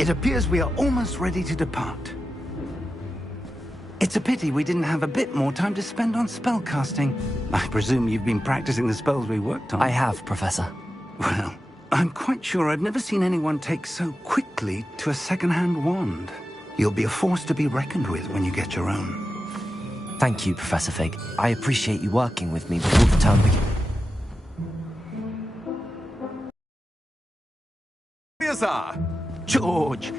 It appears we are almost ready to depart. It's a pity we didn't have a bit more time to spend on spellcasting. I presume you've been practicing the spells we worked on. I have, Professor. Well, I'm quite sure I've never seen anyone take so quickly to a second-hand wand. You'll be a force to be reckoned with when you get your own. Thank you, Professor Fig. I appreciate you working with me before the term begins. George,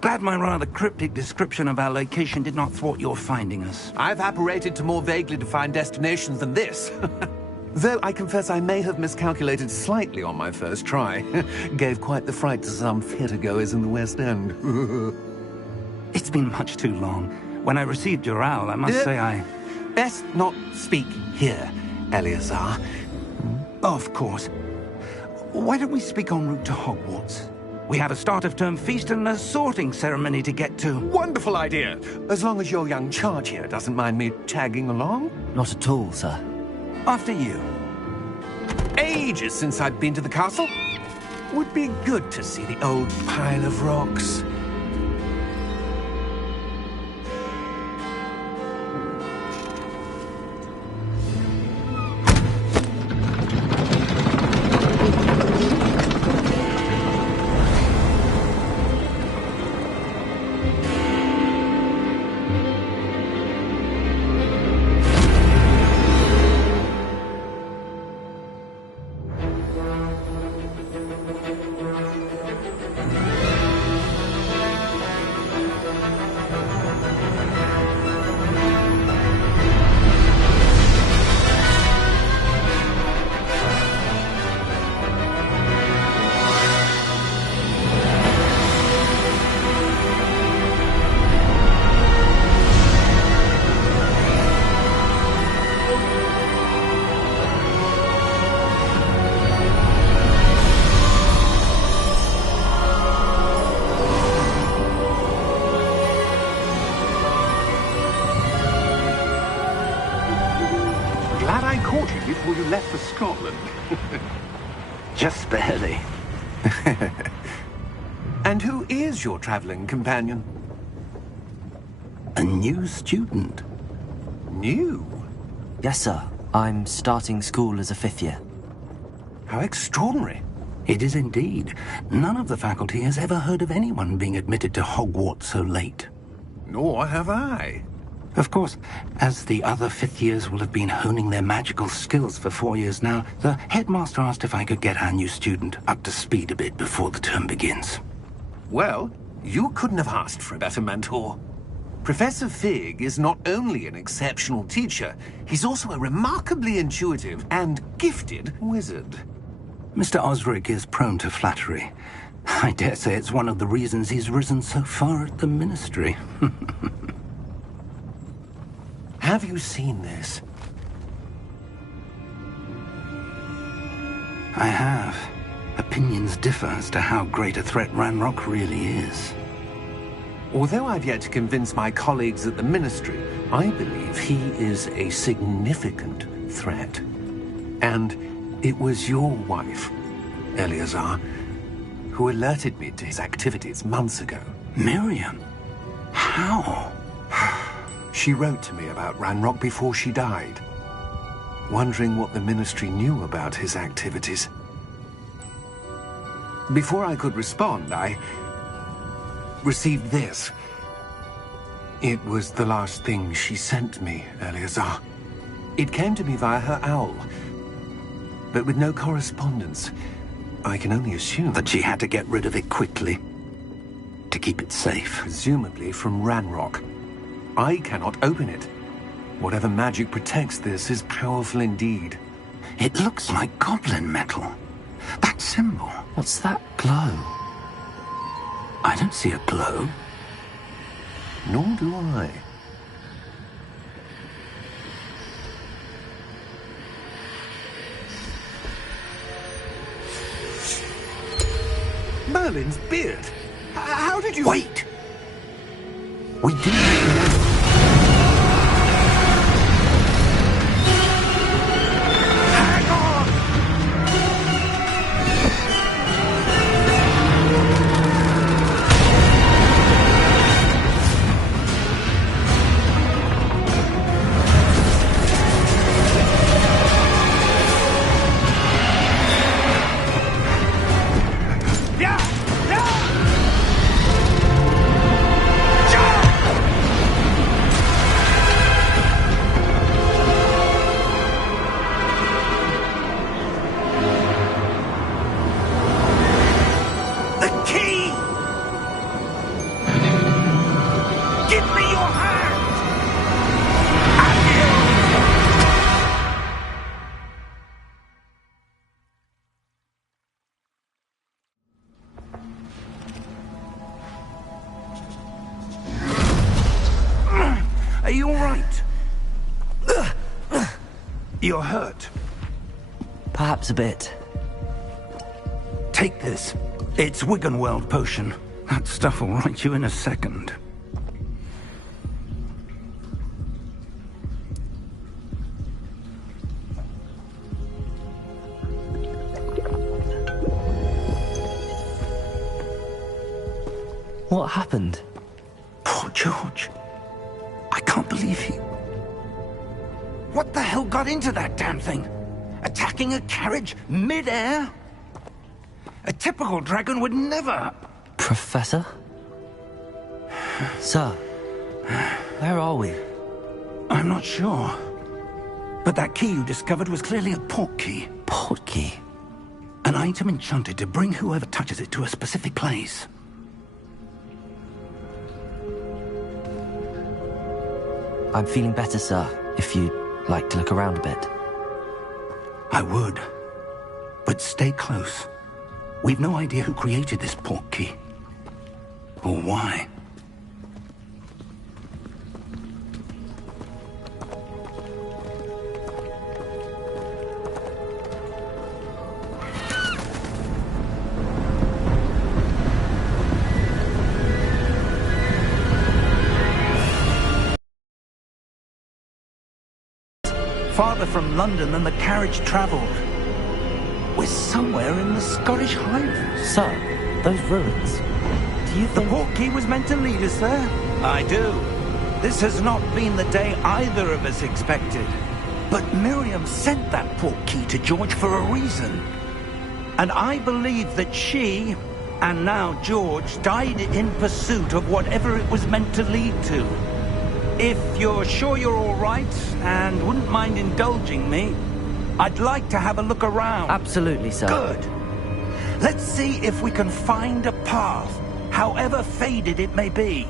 glad my rather cryptic description of our location did not thwart your finding us. I've apparated to more vaguely defined destinations than this. Though I confess I may have miscalculated slightly on my first try. Gave quite the fright to some theatre-goers in the West End. It's been much too long. When I received your owl, I must say I... Best not speak here, Eleazar. Of course. Why don't we speak en route to Hogwarts? We have a start-of-term feast and a sorting ceremony to get to. Wonderful idea! As long as your young charge here doesn't mind me tagging along. Not at all, sir. After you. Ages since I've been to the castle. Would be good to see the old pile of rocks. Glad I caught you before you left for Scotland. Just barely. And who is your traveling companion? A new student. New? Yes, sir. I'm starting school as a 5th year. How extraordinary. It is indeed. None of the faculty has ever heard of anyone being admitted to Hogwarts so late. Nor have I. Of course, as the other 5th years will have been honing their magical skills for 4 years now, the headmaster asked if I could get our new student up to speed a bit before the term begins. Well, you couldn't have asked for a better mentor. Professor Fig is not only an exceptional teacher, he's also a remarkably intuitive and gifted wizard. Mr. Osric is prone to flattery. I dare say it's one of the reasons he's risen so far at the ministry. Have you seen this? I have. Opinions differ as to how great a threat Ranrock really is. Although I've yet to convince my colleagues at the ministry, I believe he is a significant threat. And it was your wife, Eleazar, who alerted me to his activities months ago. Miriam? How? She wrote to me about Ranrock before she died, wondering what the ministry knew about his activities. Before I could respond, I received this. It was the last thing she sent me, Eleazar. It came to me via her owl, but with no correspondence. I can only assume That she had to get rid of it quickly, to keep it safe. presumably from Ranrock. I cannot open it. Whatever magic protects this is powerful indeed. It looks like goblin metal. That symbol. What's that glow? I don't see a glow. Nor do I. Merlin's beard. How did you... Wait! We didn't... key! Give me your hand! Are you all right? You're hurt. Perhaps a bit. Take this. It's Wiggenweld potion. That stuff will right you in a second. What happened? Poor George. I can't believe he... What the hell got into that damn thing? Attacking a carriage mid-air? A typical dragon would never... Professor? Sir, where are we? I'm not sure. But that key you discovered was clearly a port key. Port key? An item enchanted to bring whoever touches it to a specific place. I'm feeling better, sir, if you'd like to look around a bit. I would. But stay close. We've no idea who created this port key. Or why. Farther from London than the carriage travelled. We're somewhere in the Scottish Highlands. Sir, those ruins. Do you The think... port key was meant to lead us there? I do. This has not been the day either of us expected. But Miriam sent that port key to George for a reason. And I believe that she, and now George, died in pursuit of whatever it was meant to lead to. If you're sure you're all right, and wouldn't mind indulging me, I'd like to have a look around. Absolutely, sir. Good. Let's see if we can find a path, however faded it may be.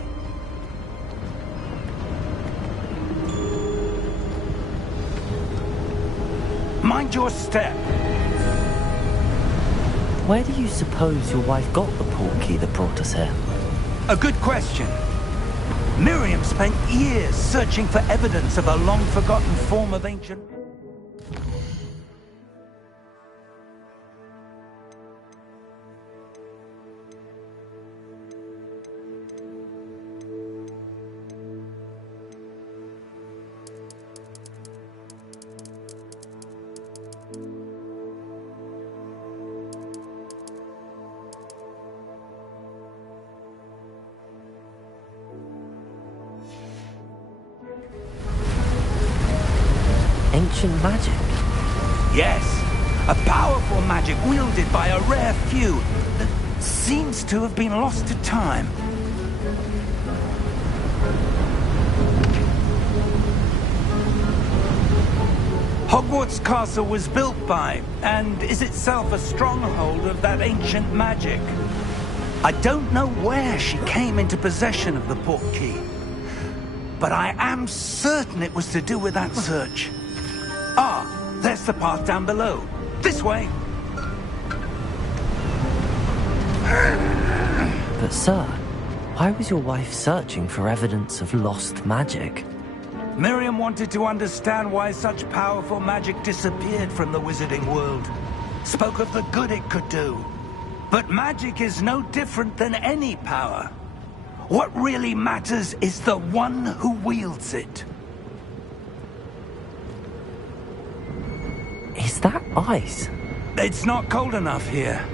Mind your step. Where do you suppose your wife got the port key that brought us here? A good question. Miriam spent years searching for evidence of a long-forgotten form of ancient... Ancient magic? Yes, a powerful magic wielded by a rare few that seems to have been lost to time. Hogwarts Castle was built by, and is itself a stronghold of that ancient magic. I don't know where she came into possession of the port key, but I am certain it was to do with that search. Ah, there's the path down below. This way. But sir, why was your wife searching for evidence of lost magic? Miriam wanted to understand why such powerful magic disappeared from the wizarding world. Spoke of the good it could do. But magic is no different than any power. What really matters is the one who wields it. Is that ice? It's not cold enough here.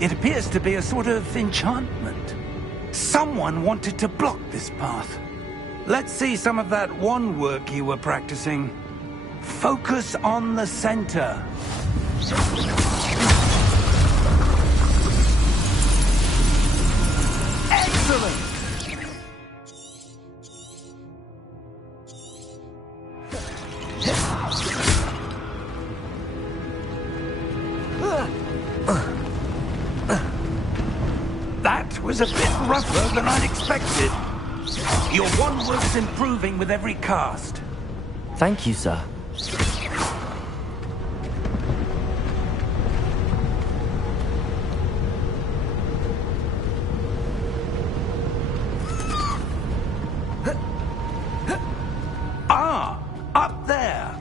It appears to be a sort of enchantment. Someone wanted to block this path. Let's see some of that wand work you were practicing. Focus on the center. Excellent! That was a bit rougher than I'd expected. Your wand was improving with every cast. Thank you, sir. Ah, up there.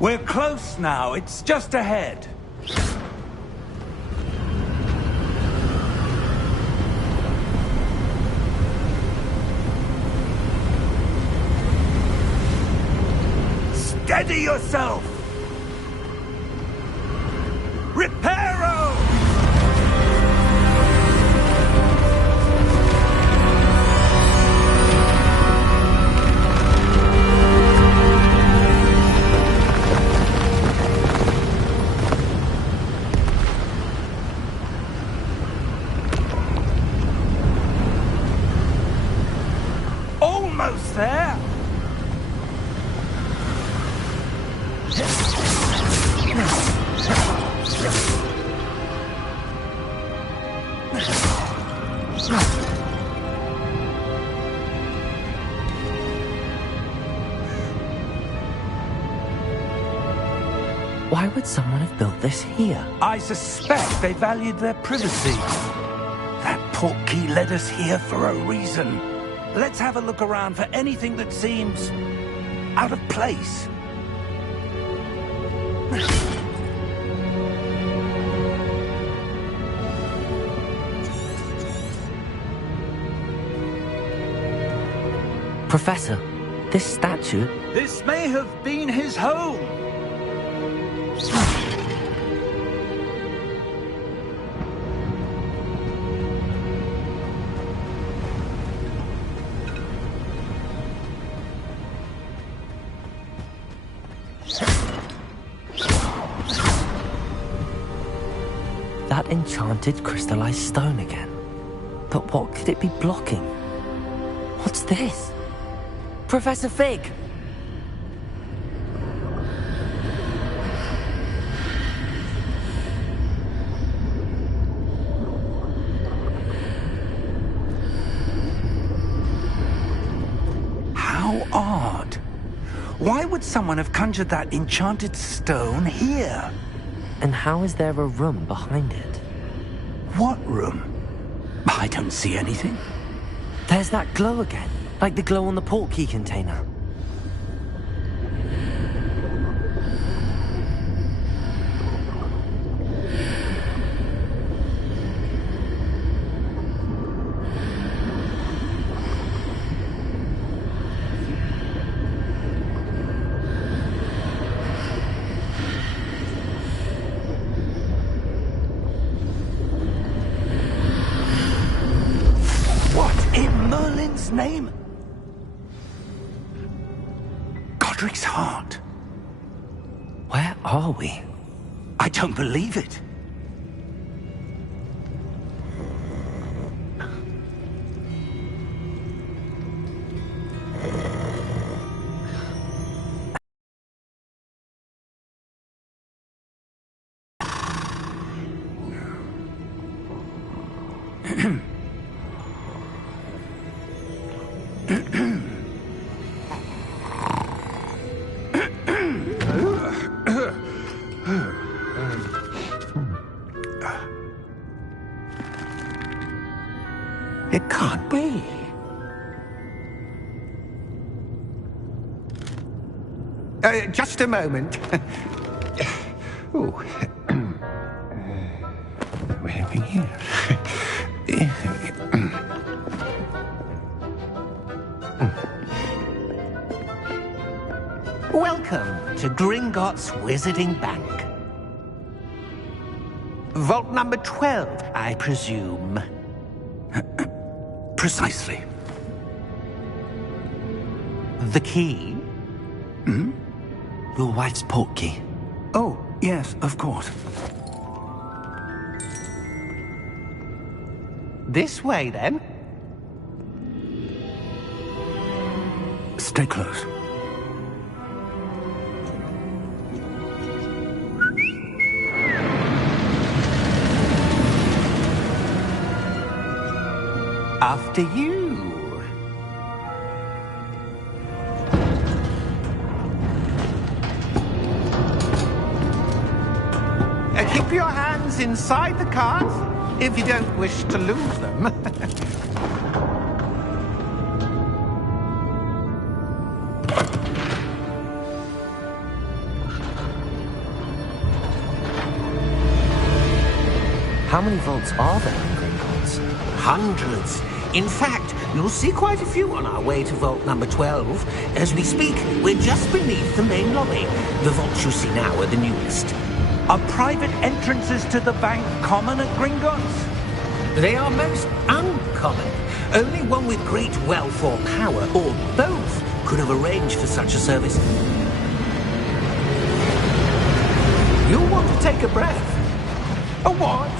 We're close now. It's just ahead. Steady yourself! Reparo! Almost there! Why would someone have built this here? I suspect they valued their privacy. That portkey led us here for a reason. Let's have a look around for anything that seems out of place. Professor, this statue... This may have been his home. That enchanted crystallized stone again. But what could it be blocking? What's this? Professor Fig! How odd. Why would someone have conjured that enchanted stone here? And how is there a room behind it? What room? I don't see anything. There's that glow again, like the glow on the portkey container. Name? Godric's heart. Where are we? I don't believe it. It can't be. Just a moment. Oh. Where are we here? Welcome to Gringotts Wizarding Bank. Vault number 12, I presume. Precisely. The key? Your wife's portkey. Oh, yes, of course. This way, then. Stay close. After you. Keep your hands inside the cart if you don't wish to lose them. How many vaults are there in Gringotts? Hundreds. In fact, you'll see quite a few on our way to vault number 12. As we speak, we're just beneath the main lobby. The vaults you see now are the newest. Are private entrances to the bank common at Gringotts? They are most uncommon. Only one with great wealth or power, or both, could have arranged for such a service. You'll want to take a breath. A what?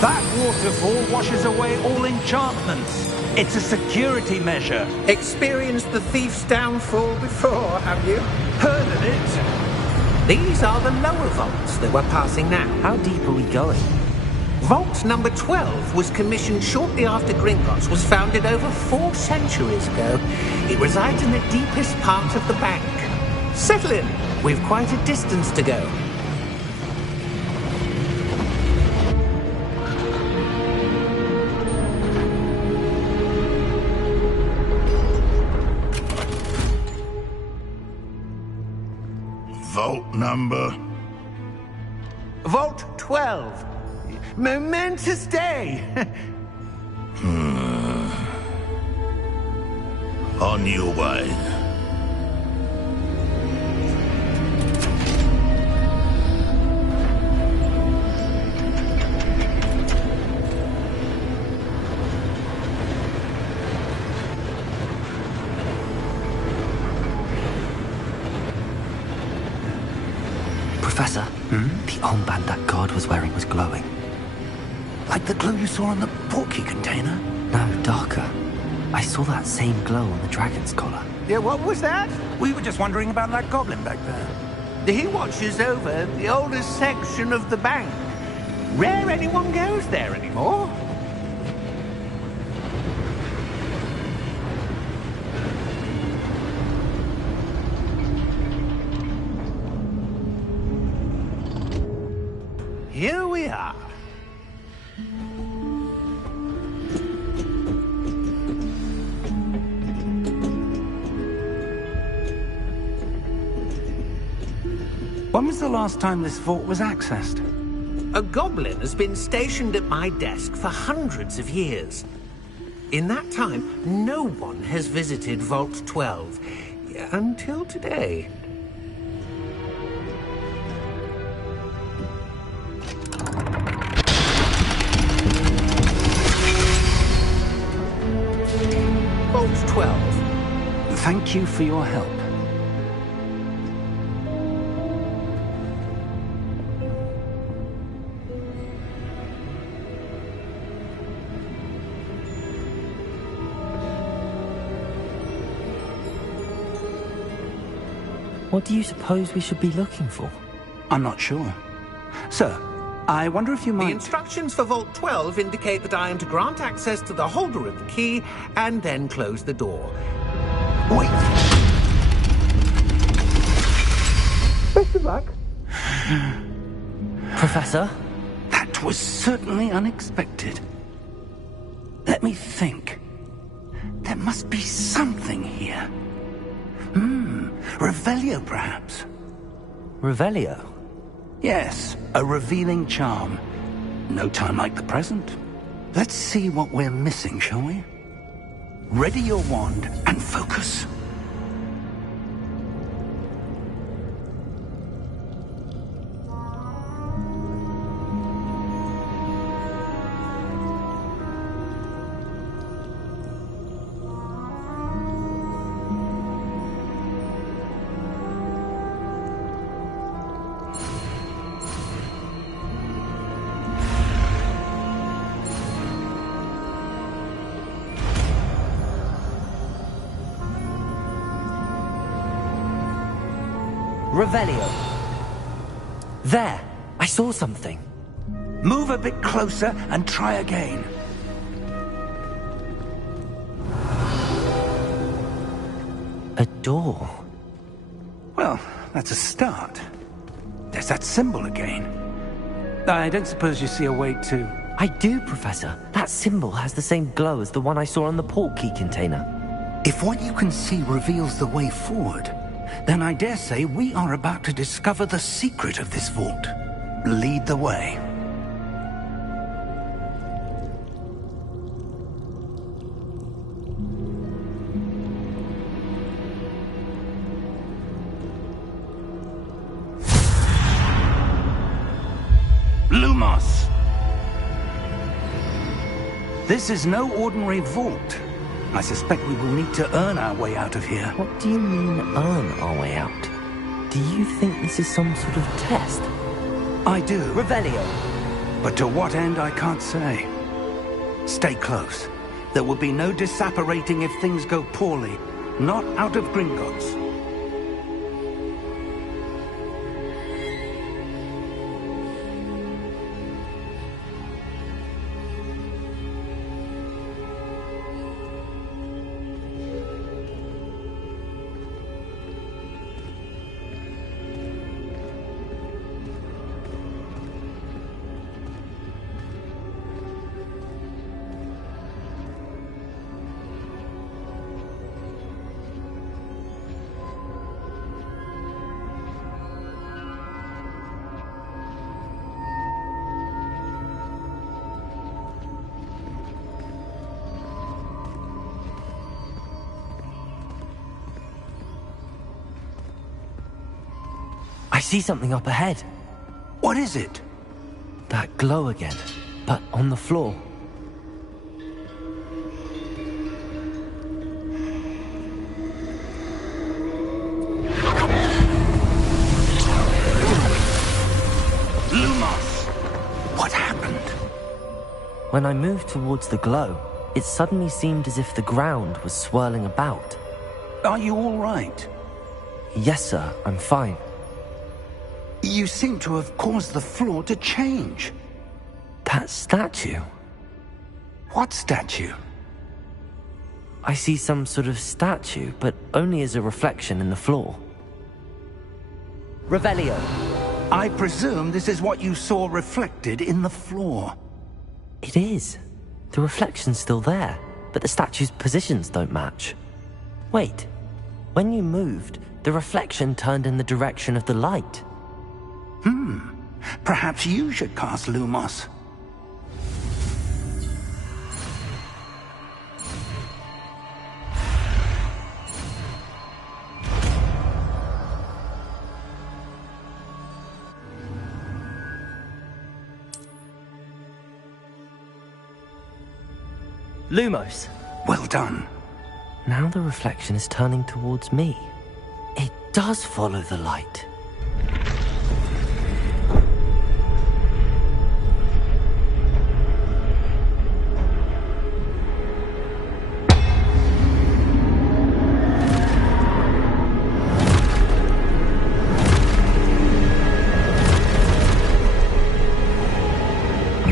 That waterfall washes away all enchantments. It's a security measure. Experienced the thief's downfall before, have you? Heard of it? These are the lower vaults that we're passing now. How deep are we going? Vault number 12 was commissioned shortly after Gringotts was founded over 4 centuries ago. It resides in the deepest part of the bank. Settle in. We've quite a distance to go. Vault number? Vault 12. Momentous day. On your way. Professor, the armband that guard was wearing was glowing. Like the glow you saw on the portkey container? No, darker. I saw that same glow on the dragon's collar. Yeah, what was that? We were just wondering about that goblin back there. He watches over the oldest section of the bank. Rare anyone goes there anymore. Here we are. When was the last time this vault was accessed? A goblin has been stationed at my desk for hundreds of years. In that time, no one has visited Vault 12 until today. Vault 12. Thank you for your help. What do you suppose we should be looking for? I'm not sure. Sir, I wonder if you The might... instructions for Vault 12 indicate that I am to grant access to the holder of the key and then close the door. Wait! Best of luck. Professor? That was certainly unexpected. Let me think. There must be something here. Revelio, perhaps? Revelio? Yes, a revealing charm. No time like the present. Let's see what we're missing, shall we? Ready your wand and focus. Revelio. There! I saw something. Move a bit closer and try again. A door. Well, that's a start. There's that symbol again. I don't suppose you see a way to... I do, Professor. That symbol has the same glow as the one I saw on the portkey container. If what you can see reveals the way forward, then I dare say we are about to discover the secret of this vault. Lead the way. Lumos! This is no ordinary vault. I suspect we will need to earn our way out of here. What do you mean, earn our way out? Do you think this is some sort of test? I do. Revelio! But to what end, I can't say. Stay close. There will be no disapparating if things go poorly. Not out of Gringotts. I see something up ahead. What is it? That glow again, but on the floor. Lumos! What happened? When I moved towards the glow, it suddenly seemed as if the ground was swirling about. Are you all right? Yes, sir, I'm fine. You seem to have caused the floor to change. That statue? What statue? I see some sort of statue, but only as a reflection in the floor. Revelio! I presume this is what you saw reflected in the floor. It is. The reflection's still there, but the statue's positions don't match. Wait. When you moved, the reflection turned in the direction of the light. Perhaps you should cast Lumos. Lumos! Well done. Now the reflection is turning towards me. It does follow the light.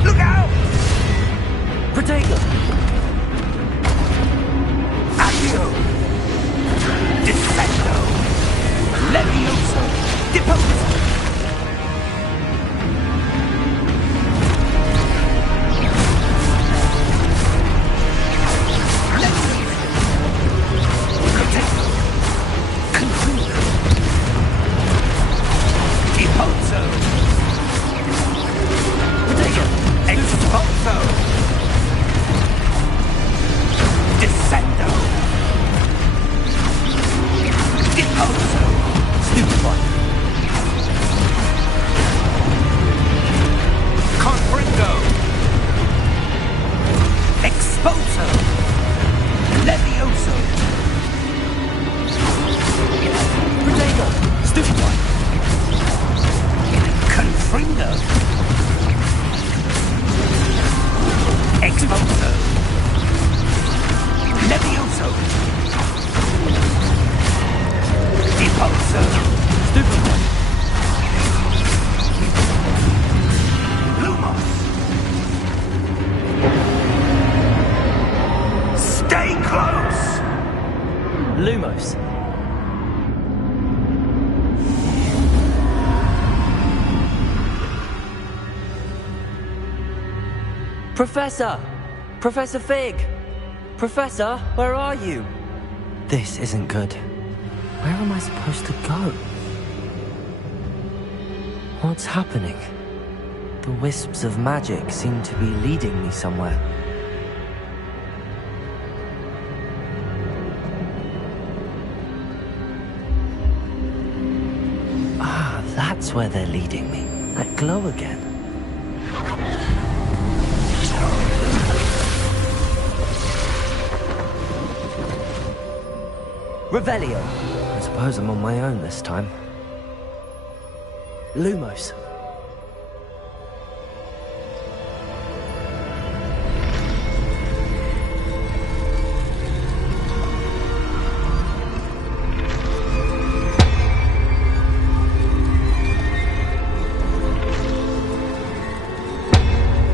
Look out! Protego! Accio! Defendo! Levioso! Professor! Professor Fig! Professor, where are you? This isn't good. Where am I supposed to go? What's happening? The wisps of magic seem to be leading me somewhere. Ah, that's where they're leading me. That glow again. Revelio. I suppose I'm on my own this time. Lumos.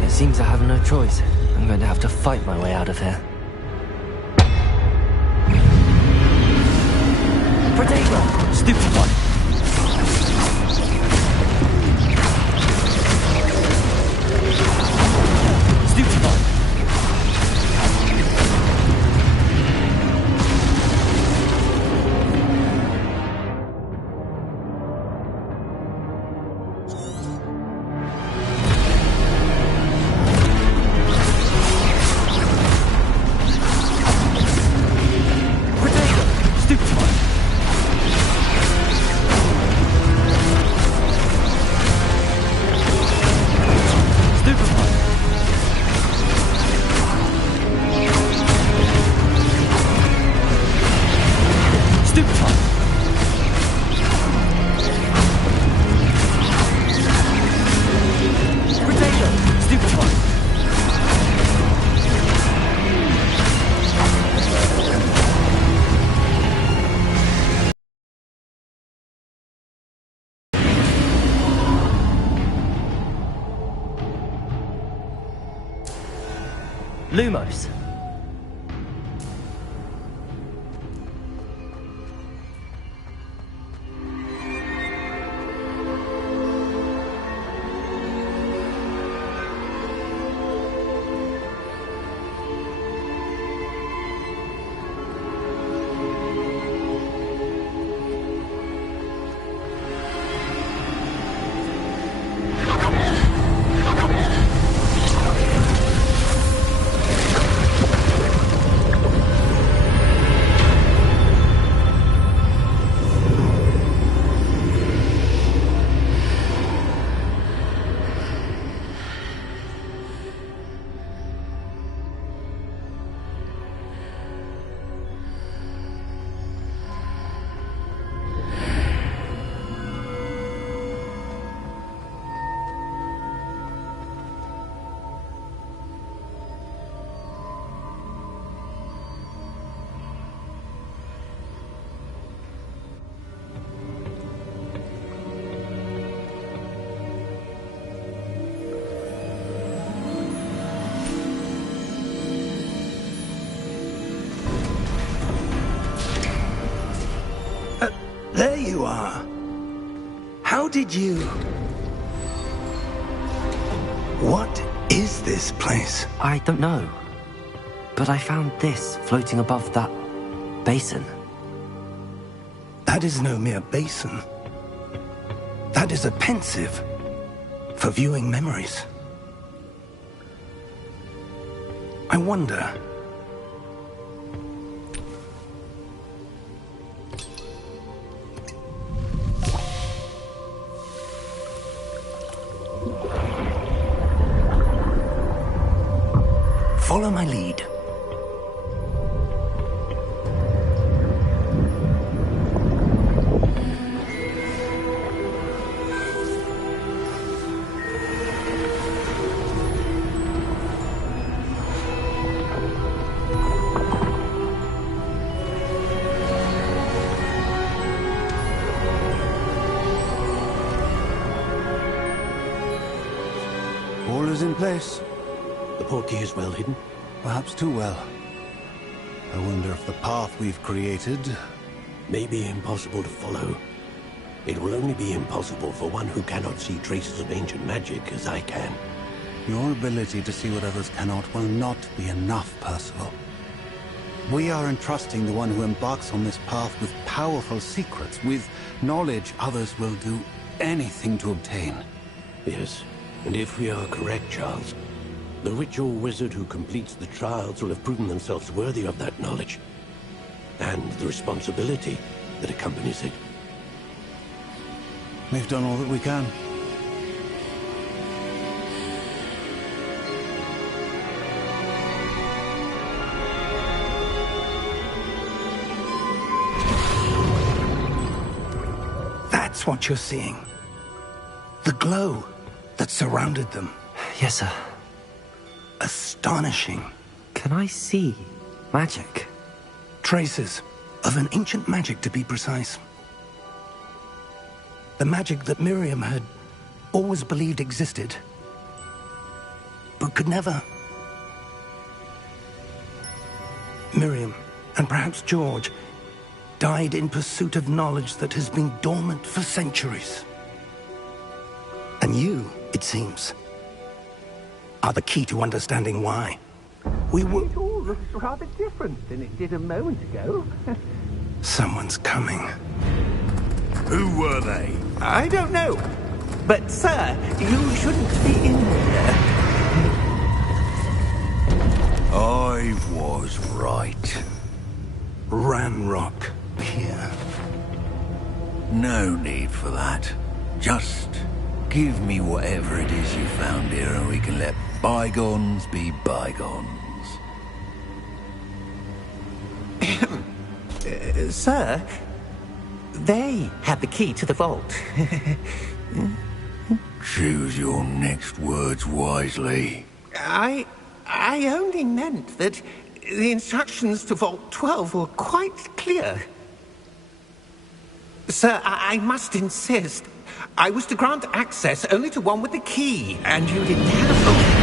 It seems I have no choice. I'm going to have to fight my way out of here. Protego! Stupid one! Stupid one! Protego! Stupid one! Lumos. There you are. How did you... What is this place? I don't know. But I found this floating above that basin. That is no mere basin. That is a pensive for viewing memories. I wonder... Follow my lead. All is in place. The portkey is well hidden. Perhaps too well. I wonder if the path we've created... May be impossible to follow. It will only be impossible for one who cannot see traces of ancient magic as I can. Your ability to see what others cannot will not be enough, Percival. We are entrusting the one who embarks on this path with powerful secrets, with knowledge others will do anything to obtain. Yes, and if we are correct, Charles, the witch or wizard who completes the trials will have proven themselves worthy of that knowledge, and the responsibility that accompanies it. We've done all that we can. That's what you're seeing. The glow that surrounded them. Yes, sir. Astonishing. Can I see magic? Traces of an ancient magic, to be precise. The magic that Miriam had always believed existed, but could never. Miriam, and perhaps George, died in pursuit of knowledge that has been dormant for centuries. And you, it seems, are the key to understanding why. We were... It all looks rather different than it did a moment ago. Someone's coming. Who were they? I don't know. But, sir, you shouldn't be in here. I was right. Ranrock here. No need for that. Just give me whatever it is you found here and we can let bygones be bygones. Sir, they had the key to the vault. Choose your next words wisely. I only meant that the instructions to Vault 12 were quite clear. Sir, I must insist. I was to grant access only to one with the key, and you didn't have...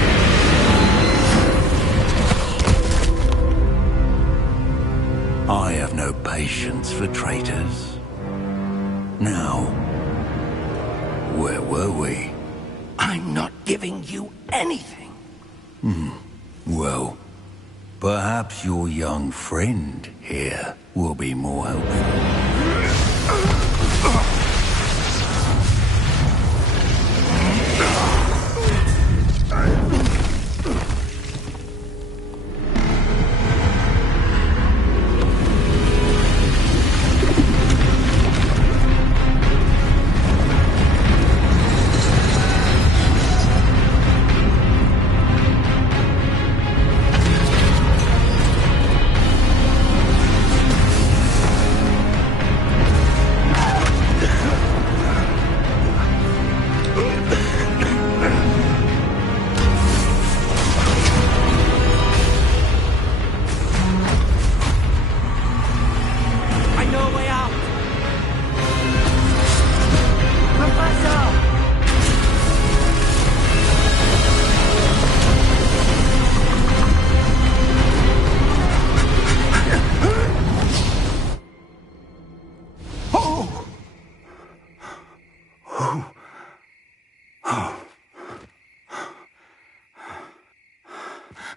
I have no patience for traitors. Now, where were we? I'm not giving you anything. Well, perhaps your young friend here will be more helpful.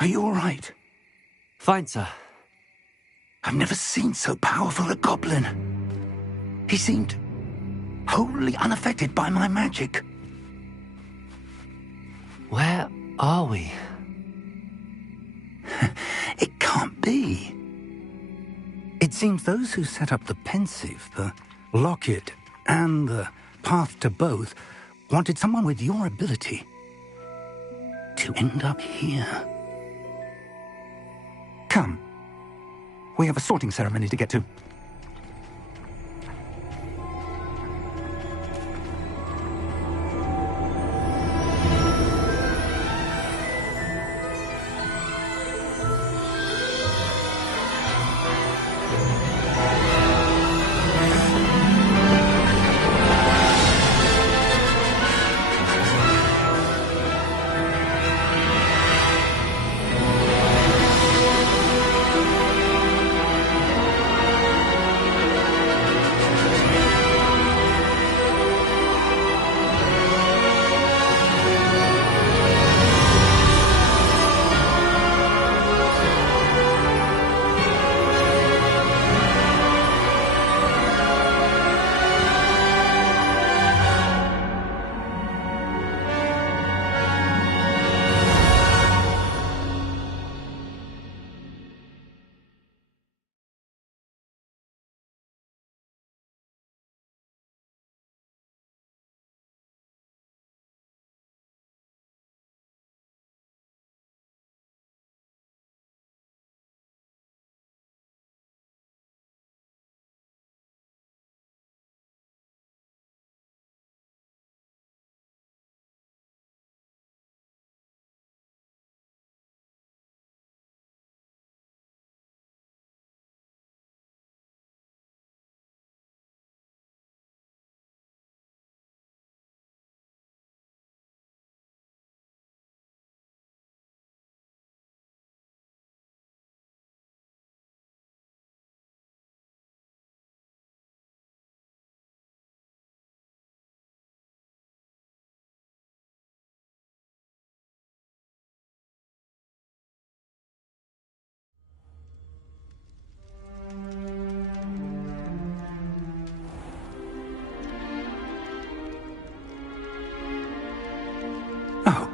Are you all right? Fine, sir. I've never seen so powerful a goblin. He seemed wholly unaffected by my magic. Where are we? It can't be. It seems those who set up the pensive, the locket, and the path to both wanted someone with your ability to end up here. Come. We have a sorting ceremony to get to.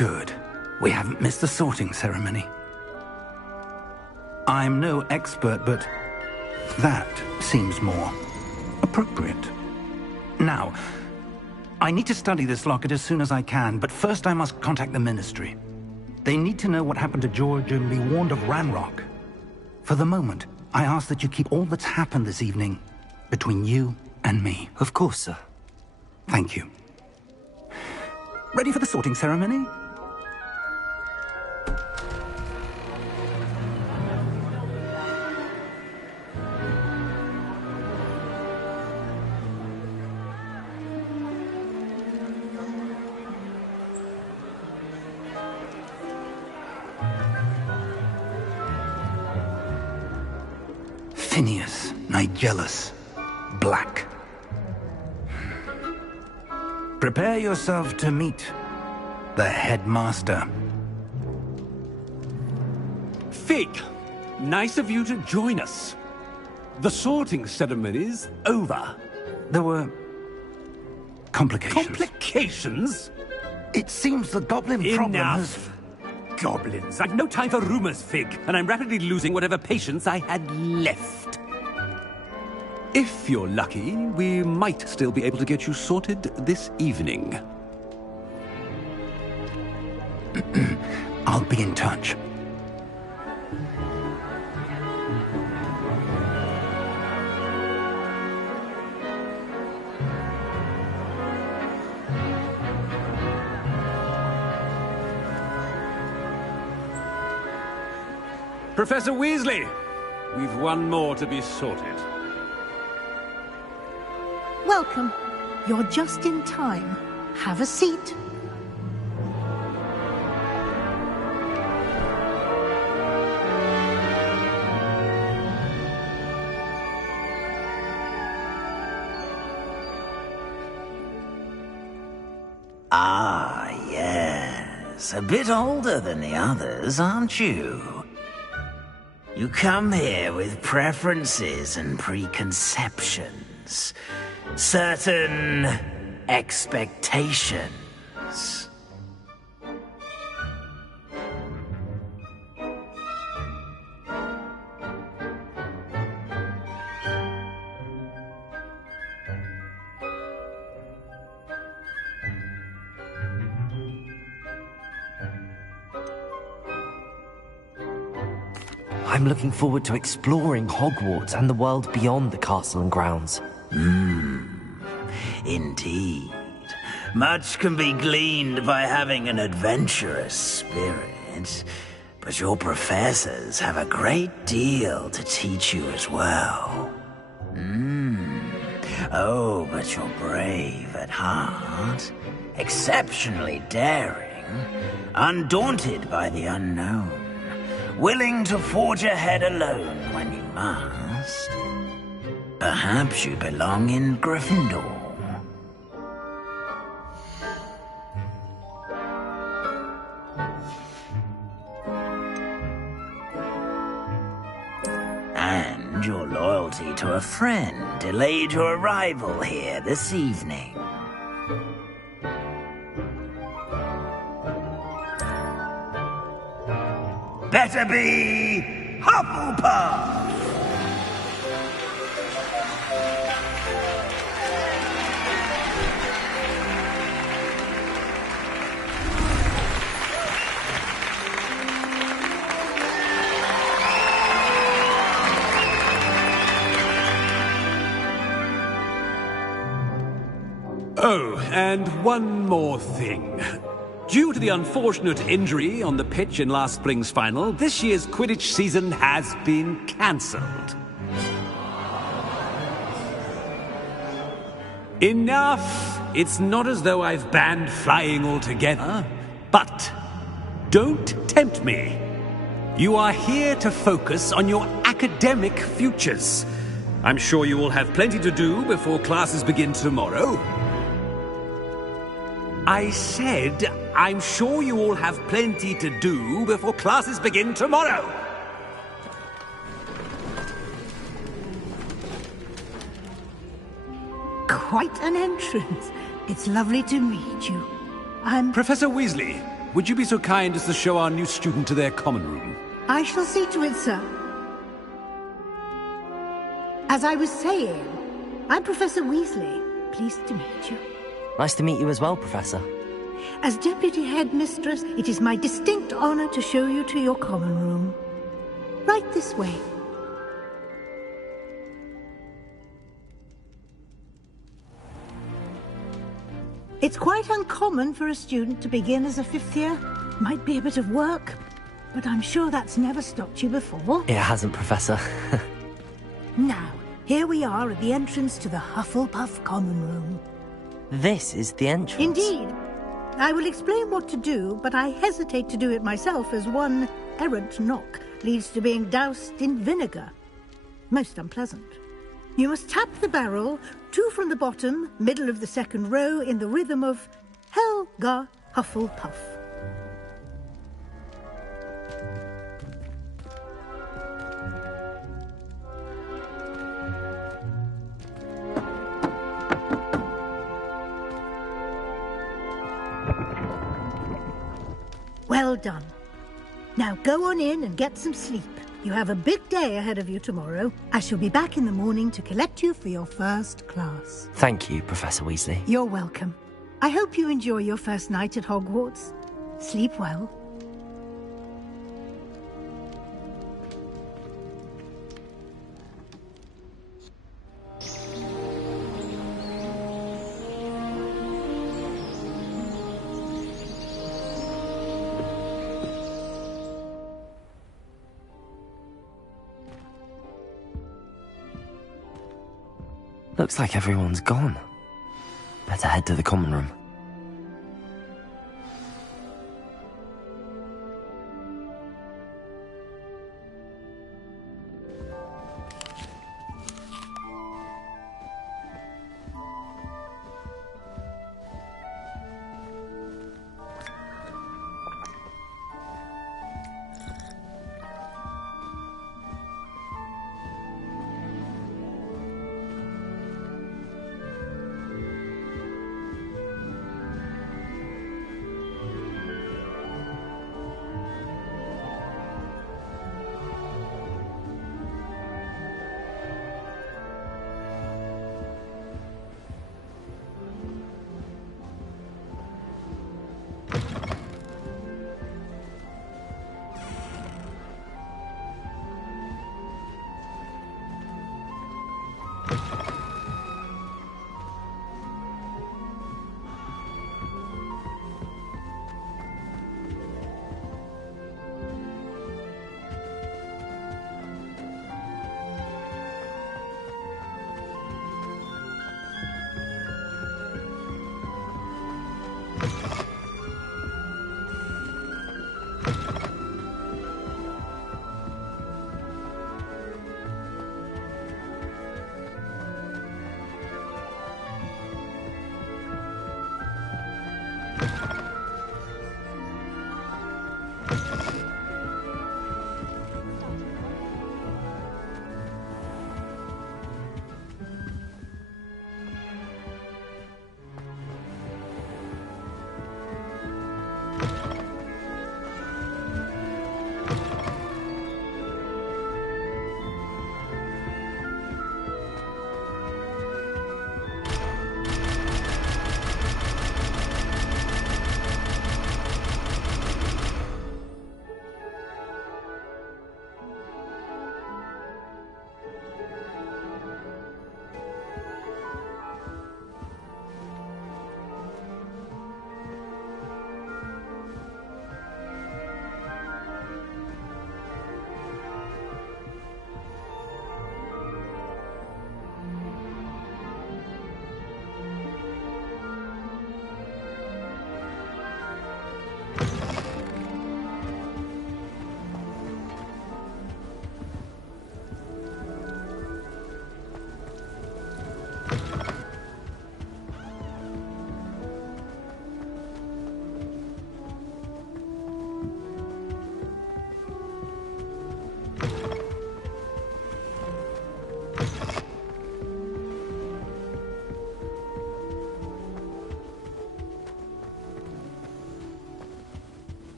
Good. We haven't missed the sorting ceremony. I'm no expert, but that seems more appropriate. Now, I need to study this locket as soon as I can, but first I must contact the Ministry. They need to know what happened to George and be warned of Ranrock. For the moment, I ask that you keep all that's happened this evening between you and me. Of course, sir. Thank you. Ready for the sorting ceremony? Phineas, Nigellus, Black. Prepare yourself to meet the headmaster. Fig, nice of you to join us. The sorting ceremony's over. There were complications. Complications? It seems the goblin problem has... Enough! Goblins. I've no time for rumors, Fig, and I'm rapidly losing whatever patience I had left. If you're lucky, we might still be able to get you sorted this evening. I'll be in touch. Professor Weasley, we've one more to be sorted. Welcome. You're just in time. Have a seat. Ah, yes. A bit older than the others, aren't you? You come here with preferences and preconceptions. Certain expectations. I'm looking forward to exploring Hogwarts and the world beyond the castle and grounds. Indeed. Much can be gleaned by having an adventurous spirit, but your professors have a great deal to teach you as well. Oh, but you're brave at heart, exceptionally daring, undaunted by the unknown, willing to forge ahead alone when you must. Perhaps you belong in Gryffindor. And your loyalty to a friend delayed your arrival here this evening. Better be Hufflepuff! Oh, and one more thing. Due to the unfortunate injury on the pitch in last spring's final, this year's Quidditch season has been cancelled. Enough! It's not as though I've banned flying altogether, but don't tempt me. You are here to focus on your academic futures. I'm sure you will have plenty to do before classes begin tomorrow. I said, I'm sure you all have plenty to do before classes begin tomorrow. Quite an entrance. It's lovely to meet you. I'm... Professor Weasley, would you be so kind as to show our new student to their common room? I shall see to it, sir. As I was saying, I'm Professor Weasley. Pleased to meet you. Nice to meet you as well, Professor. As Deputy Headmistress, it is my distinct honor to show you to your common room. Right this way. It's quite uncommon for a student to begin as a fifth year. Might be a bit of work, but I'm sure that's never stopped you before. It hasn't, Professor. Now, here we are at the entrance to the Hufflepuff common room. This is the entrance. Indeed. I will explain what to do, but I hesitate to do it myself as one errant knock leads to being doused in vinegar. Most unpleasant. You must tap the barrel, 2 from the bottom, middle of the second row, in the rhythm of Helga Hufflepuff. Well done. Now go on in and get some sleep. You have a big day ahead of you tomorrow. I shall be back in the morning to collect you for your first class. Thank you, Professor Weasley. You're welcome. I hope you enjoy your first night at Hogwarts. Sleep well. Looks like everyone's gone. Better head to the common room.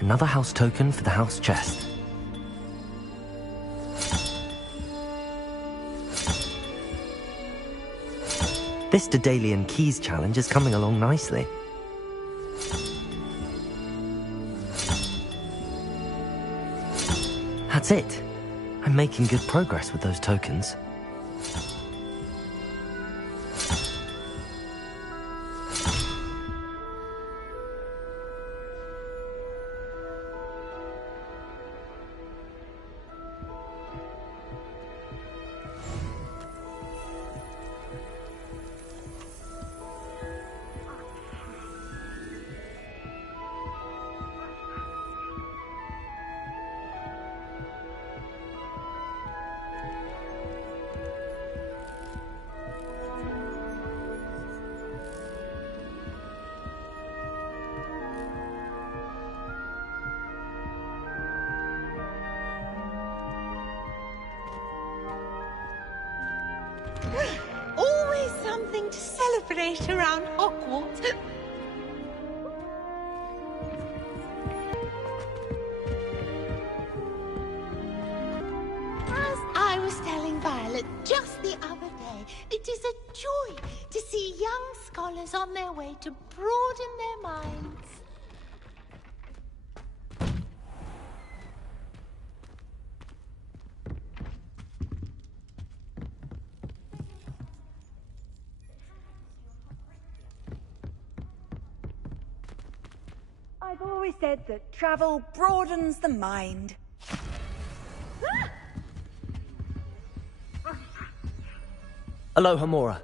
Another house token for the house chest. This Daedalian Keys challenge is coming along nicely. That's it. I'm making good progress with those tokens. Always something to celebrate around Hogwarts. As I was telling Violet just the other day, it is a joy to see young scholars on their way to broaden their minds. I've always said that travel broadens the mind. Aloha Mora.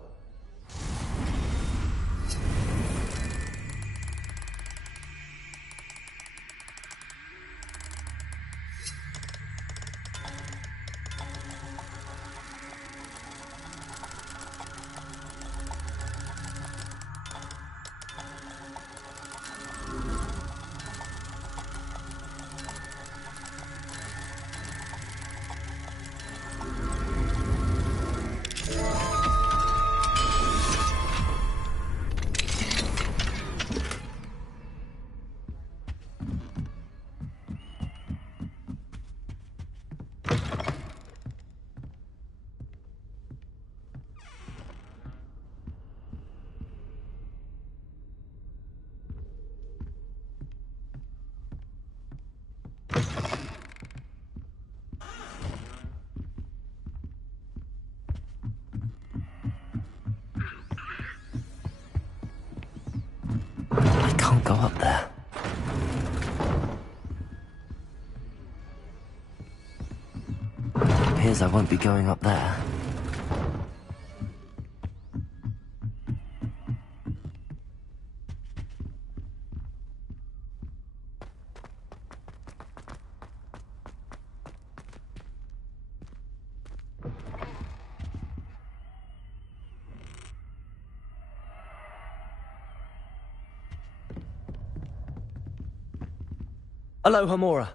I can't go up there. Appears I won't be going up there. Aloha Mora.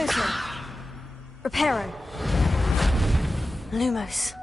Levioso! Reparo! Lumos.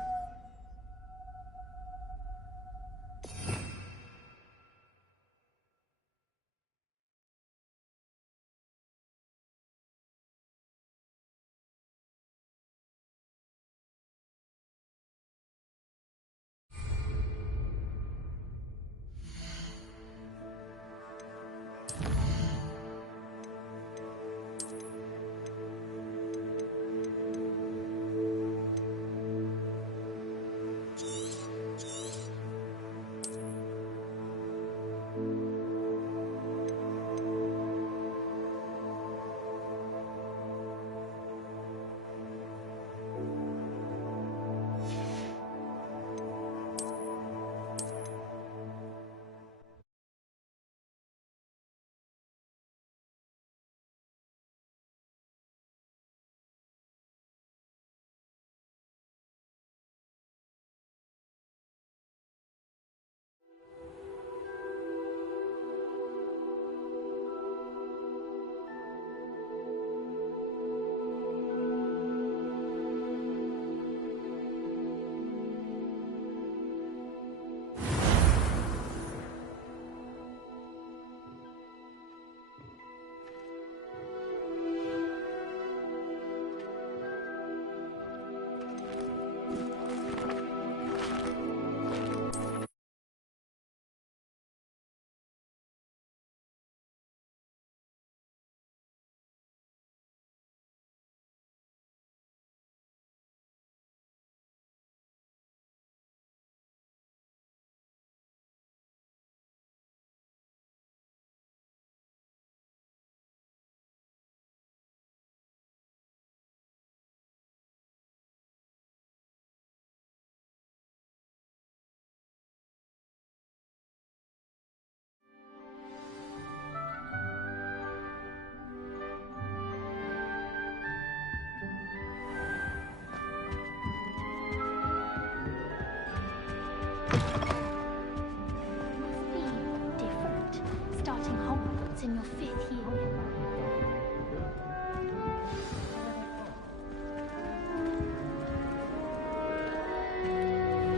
Starting Hogwarts in your 5th year.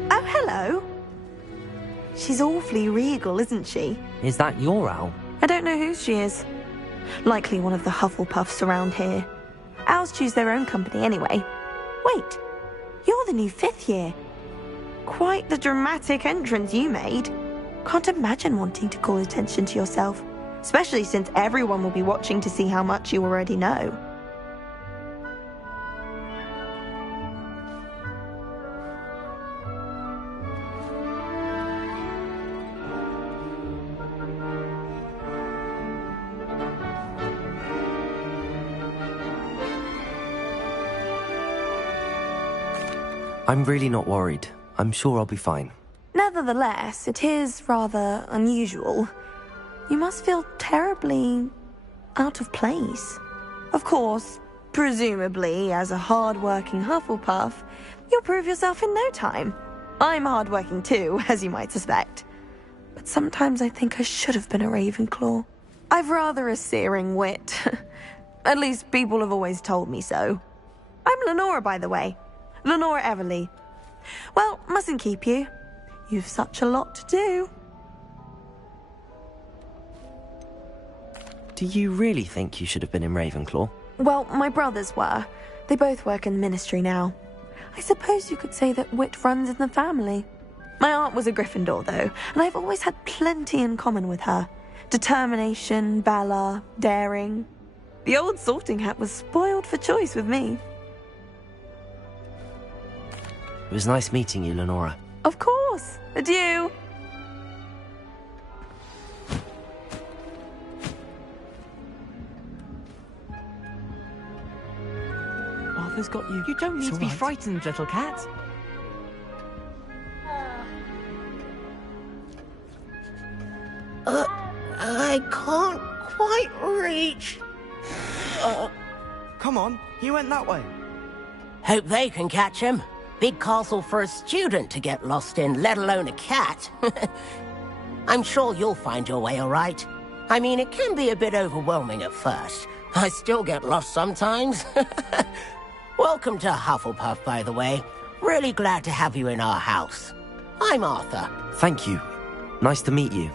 Oh, hello. She's awfully regal, isn't she? Is that your owl? I don't know whose she is. Likely one of the Hufflepuffs around here. Owls choose their own company anyway. Wait, you're the new 5th year. Quite the dramatic entrance you made. Can't imagine wanting to call attention to yourself, especially since everyone will be watching to see how much you already know. I'm really not worried. I'm sure I'll be fine. Nevertheless, it is rather unusual. You must feel terribly out of place. Of course, presumably, as a hard-working Hufflepuff, you'll prove yourself in no time. I'm hard-working too, as you might suspect. But sometimes I think I should have been a Ravenclaw. I've rather a searing wit. At least people have always told me so. I'm Lenora, by the way. Lenora Everly. Well, mustn't keep you. You've such a lot to do. Do you really think you should have been in Ravenclaw? Well, my brothers were. They both work in the ministry now. I suppose you could say that wit runs in the family. My aunt was a Gryffindor, though, and I've always had plenty in common with her. Determination, valor, daring. The old sorting hat was spoiled for choice with me. It was nice meeting you, Lenora. Of course. Adieu. Arthur's got you. You don't need to be frightened, little cat. I can't quite reach. Come on, he went that way. Hope they can catch him. Big castle for a student to get lost in, let alone a cat. I'm sure you'll find your way all right. I mean, it can be a bit overwhelming at first, I still get lost sometimes. Welcome to Hufflepuff, by the way. Really glad to have you in our house. I'm Arthur. Thank you. Nice to meet you.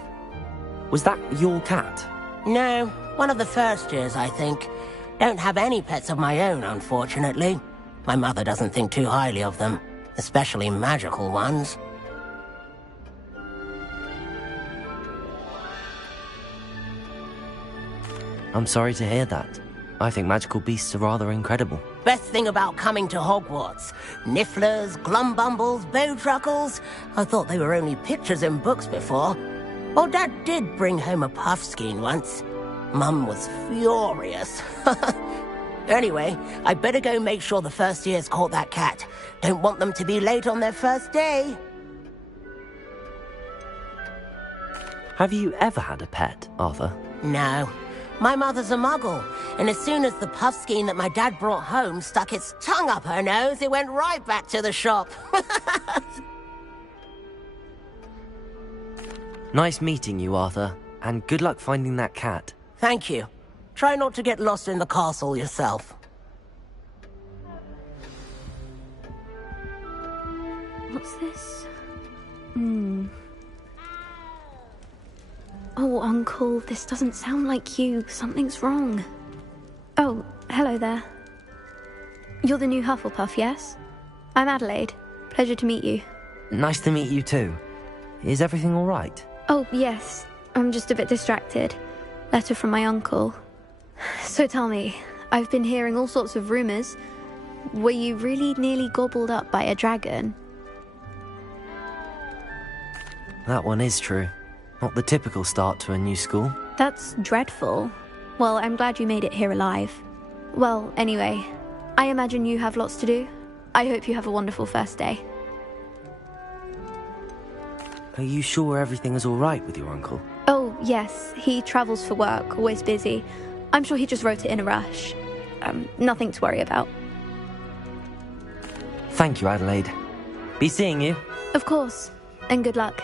Was that your cat? No, one of the first years, I think. Don't have any pets of my own, unfortunately. My mother doesn't think too highly of them, especially magical ones. I'm sorry to hear that. I think magical beasts are rather incredible. Best thing about coming to Hogwarts. Nifflers, Glumbumbles, Bowtruckles. I thought they were only pictures in books before. Well, Dad did bring home a Puffskein once. Mum was furious. Anyway, I better go make sure the first years caught that cat. Don't want them to be late on their first day. Have you ever had a pet, Arthur? No. My mother's a muggle, and as soon as the Puffskein that my dad brought home stuck its tongue up her nose, it went right back to the shop. Nice meeting you, Arthur, and good luck finding that cat. Thank you. Try not to get lost in the castle yourself. What's this? Oh, Uncle, this doesn't sound like you. Something's wrong. Oh, hello there. You're the new Hufflepuff, yes? I'm Adelaide. Pleasure to meet you. Nice to meet you too. Is everything all right? Oh, yes. I'm just a bit distracted. Letter from my uncle. So tell me, I've been hearing all sorts of rumors. Were you really nearly gobbled up by a dragon? That one is true. Not the typical start to a new school. That's dreadful. Well, I'm glad you made it here alive. Well, anyway, I imagine you have lots to do. I hope you have a wonderful first day. Are you sure everything is all right with your uncle? Oh, yes. He travels for work, always busy. I'm sure he just wrote it in a rush. Nothing to worry about. Thank you, Adelaide. Be seeing you. Of course. And good luck.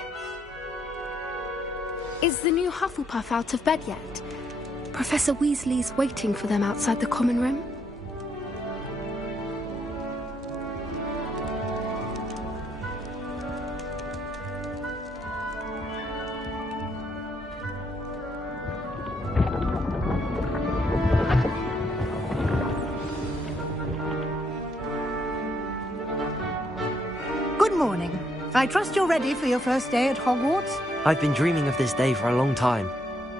Is the new Hufflepuff out of bed yet? Professor Weasley's waiting for them outside the common room. Good morning. I trust you're ready for your first day at Hogwarts? I've been dreaming of this day for a long time.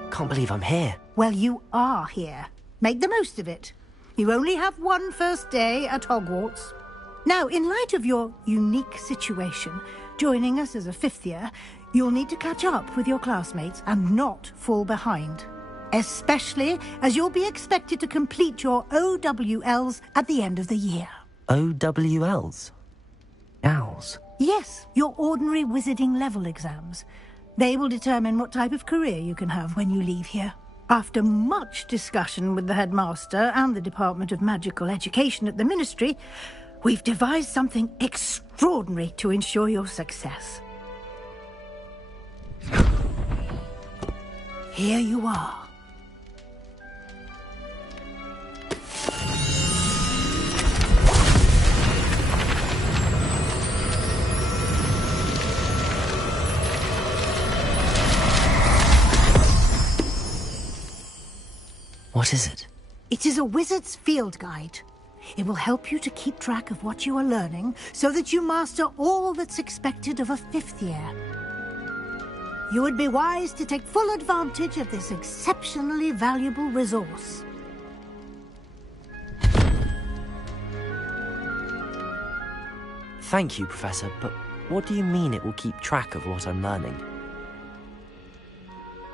Can't believe I'm here. Well, you are here. Make the most of it. You only have one first day at Hogwarts. Now, in light of your unique situation, joining us as a fifth year, you'll need to catch up with your classmates and not fall behind. Especially as you'll be expected to complete your OWLs at the end of the year. OWLs? Owls? Yes, your ordinary wizarding level exams. They will determine what type of career you can have when you leave here. After much discussion with the headmaster and the Department of Magical Education at the Ministry, we've devised something extraordinary to ensure your success. Here you are. What is it? It is a wizard's field guide. It will help you to keep track of what you are learning so that you master all that's expected of a fifth year. You would be wise to take full advantage of this exceptionally valuable resource. Thank you, Professor, but what do you mean it will keep track of what I'm learning?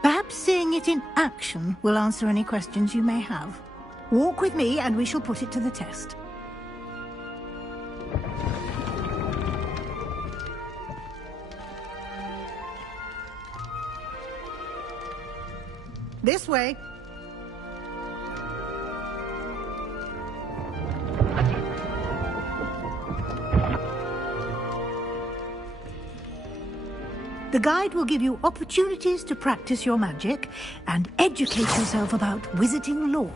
Perhaps seeing it in action will answer any questions you may have. Walk with me and we shall put it to the test. This way. The guide will give you opportunities to practice your magic and educate yourself about wizarding lore.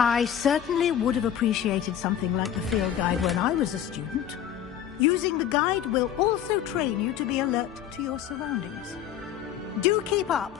I certainly would have appreciated something like the field guide when I was a student. Using the guide will also train you to be alert to your surroundings. Do keep up.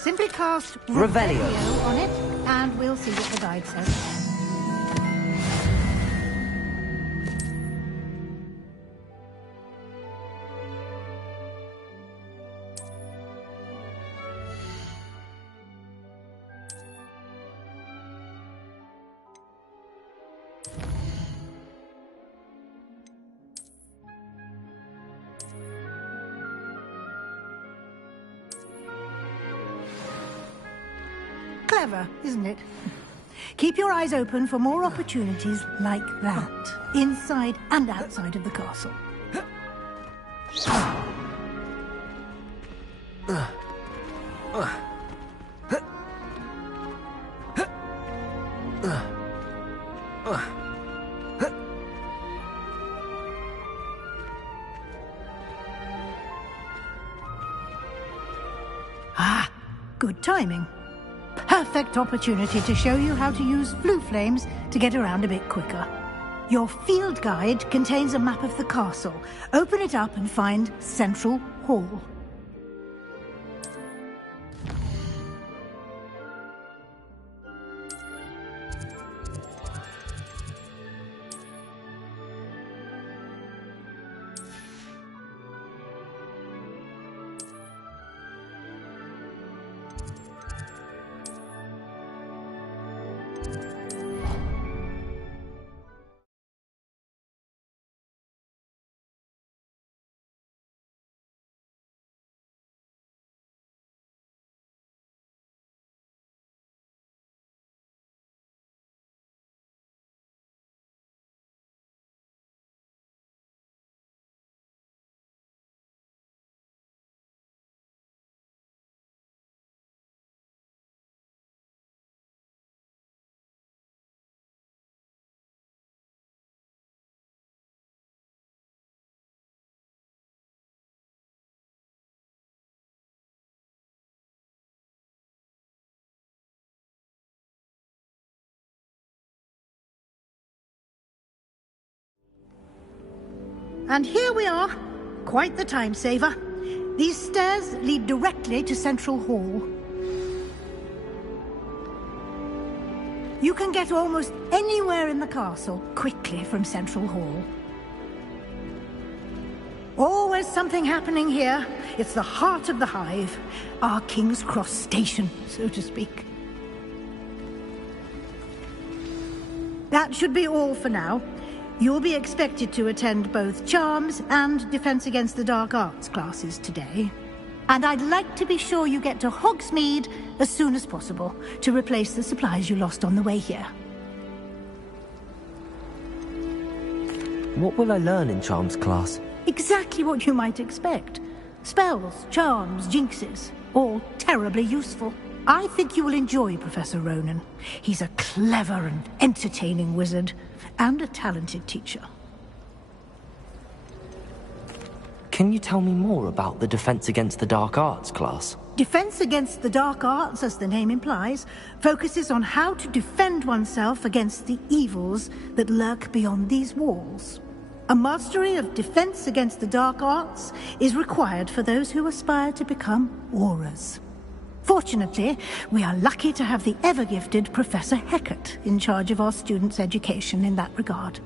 Simply cast Revelio on it, and we'll see what the guide says. Clever, isn't it? Keep your eyes open for more opportunities like that, inside and outside of the castle. Ah, good timing. Perfect opportunity to show you how to use blue flames to get around a bit quicker. Your field guide contains a map of the castle. Open it up and find Central Hall. And here we are. Quite the time saver. These stairs lead directly to Central Hall. You can get almost anywhere in the castle quickly from Central Hall. Always something happening here. It's the heart of the hive. Our King's Cross station, so to speak. That should be all for now. You'll be expected to attend both Charms and Defense Against the Dark Arts classes today. And I'd like to be sure you get to Hogsmeade as soon as possible to replace the supplies you lost on the way here. What will I learn in Charms class? Exactly what you might expect. Spells, charms, jinxes, all terribly useful. I think you will enjoy Professor Ronan. He's a clever and entertaining wizard, and a talented teacher. Can you tell me more about the Defense Against the Dark Arts class? Defense Against the Dark Arts, as the name implies, focuses on how to defend oneself against the evils that lurk beyond these walls. A mastery of Defense Against the Dark Arts is required for those who aspire to become Aurors. Fortunately, we are lucky to have the ever-gifted Professor Hecat in charge of our students' education in that regard.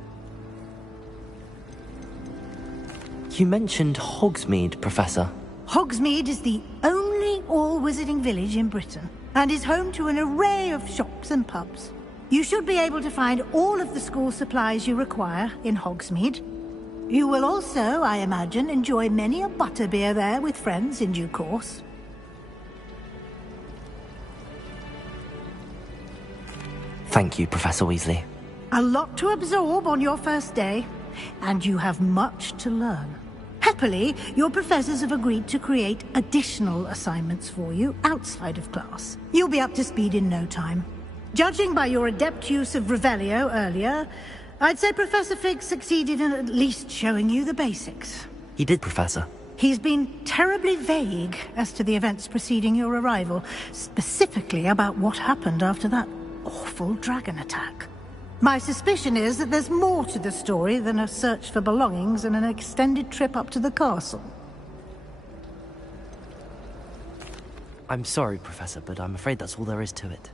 You mentioned Hogsmeade, Professor. Hogsmeade is the only all-wizarding village in Britain, and is home to an array of shops and pubs. You should be able to find all of the school supplies you require in Hogsmeade. You will also, I imagine, enjoy many a butterbeer there with friends in due course. Thank you, Professor Weasley. A lot to absorb on your first day, and you have much to learn. Happily, your professors have agreed to create additional assignments for you outside of class. You'll be up to speed in no time. Judging by your adept use of Revelio earlier, I'd say Professor Fig succeeded in at least showing you the basics. He did, Professor. He's been terribly vague as to the events preceding your arrival, specifically about what happened after that awful dragon attack. My suspicion is that there's more to the story than a search for belongings and an extended trip up to the castle. I'm sorry, Professor, but I'm afraid that's all there is to it.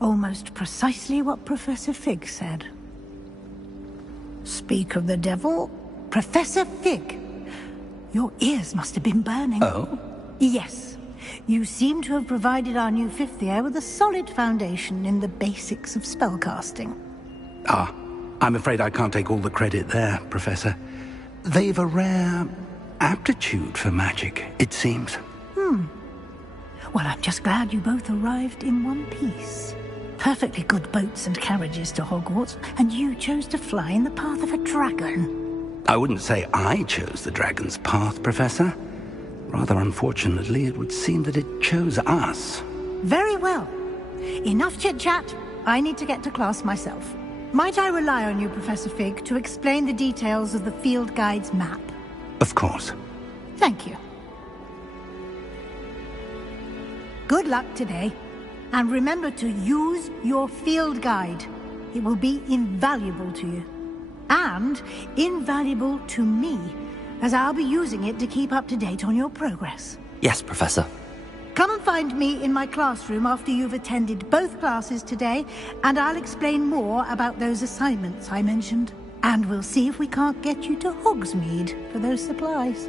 Almost precisely what Professor Fig said. Speak of the devil, Professor Fig. Your ears must have been burning. Oh? Yes. You seem to have provided our new fifth year with a solid foundation in the basics of spellcasting. Ah, I'm afraid I can't take all the credit there, Professor. They've a rare aptitude for magic, it seems. Well, I'm just glad you both arrived in one piece. Perfectly good boats and carriages to Hogwarts, and you chose to fly in the path of a dragon. I wouldn't say I chose the dragon's path, Professor. Rather unfortunately, it would seem that it chose us. Very well. Enough chit-chat. I need to get to class myself. Might I rely on you, Professor Fig, to explain the details of the field guide's map? Of course. Thank you. Good luck today. And remember to use your field guide. It will be invaluable to you. And invaluable to me, as I'll be using it to keep up to date on your progress. Yes, Professor. Come and find me in my classroom after you've attended both classes today, and I'll explain more about those assignments I mentioned. And we'll see if we can't get you to Hogsmeade for those supplies.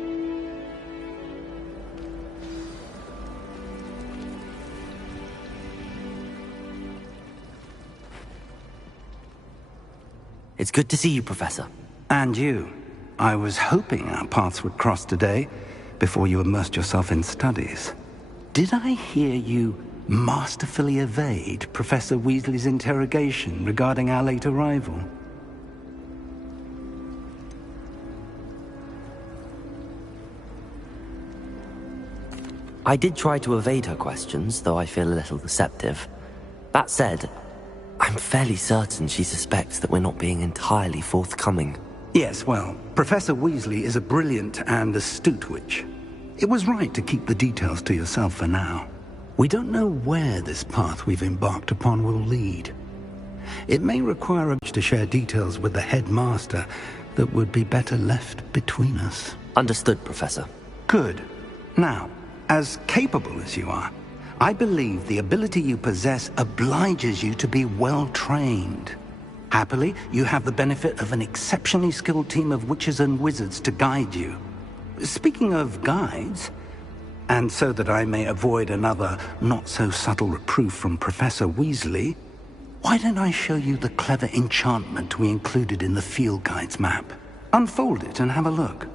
It's good to see you, Professor. And you. I was hoping our paths would cross today, before you immersed yourself in studies. Did I hear you masterfully evade Professor Weasley's interrogation regarding our late arrival? I did try to evade her questions, though I feel a little deceptive. That said, I'm fairly certain she suspects that we're not being entirely forthcoming. Yes, well, Professor Weasley is a brilliant and astute witch. It was right to keep the details to yourself for now. We don't know where this path we've embarked upon will lead. It may require us to share details with the headmaster that would be better left between us. Understood, Professor. Good. Now, as capable as you are, I believe the ability you possess obliges you to be well trained. Happily, you have the benefit of an exceptionally skilled team of witches and wizards to guide you. Speaking of guides, and so that I may avoid another not-so-subtle reproof from Professor Weasley, why don't I show you the clever enchantment we included in the field guide's map? Unfold it and have a look.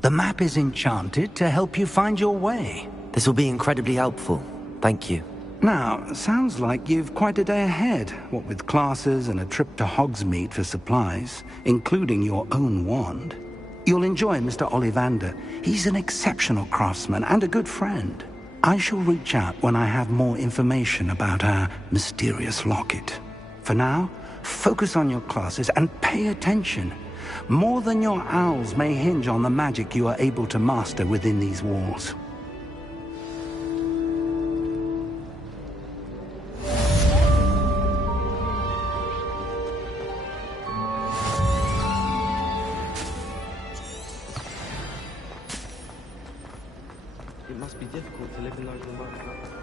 The map is enchanted to help you find your way. This will be incredibly helpful. Thank you. Now, sounds like you've quite a day ahead, what with classes and a trip to Hogsmeade for supplies, including your own wand. You'll enjoy Mr. Ollivander. He's an exceptional craftsman and a good friend. I shall reach out when I have more information about our mysterious locket. For now, focus on your classes and pay attention. More than your owls may hinge on the magic you are able to master within these walls. It must be difficult to live in London and work like that.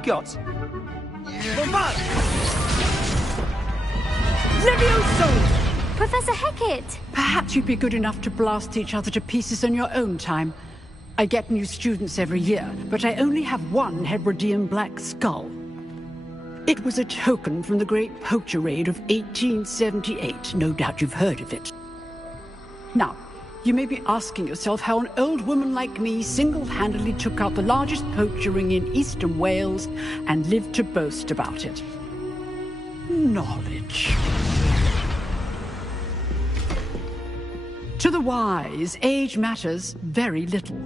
I've got... Levioso! Professor Hecat! Perhaps you'd be good enough to blast each other to pieces on your own time. I get new students every year, but I only have one Hebridean black skull. It was a token from the Great Poacher Raid of 1878. No doubt you've heard of it. Now, you may be asking yourself how an old woman like me single-handedly took out the largest poacher ring in eastern Wales and lived to boast about it. Knowledge. To the wise, age matters very little.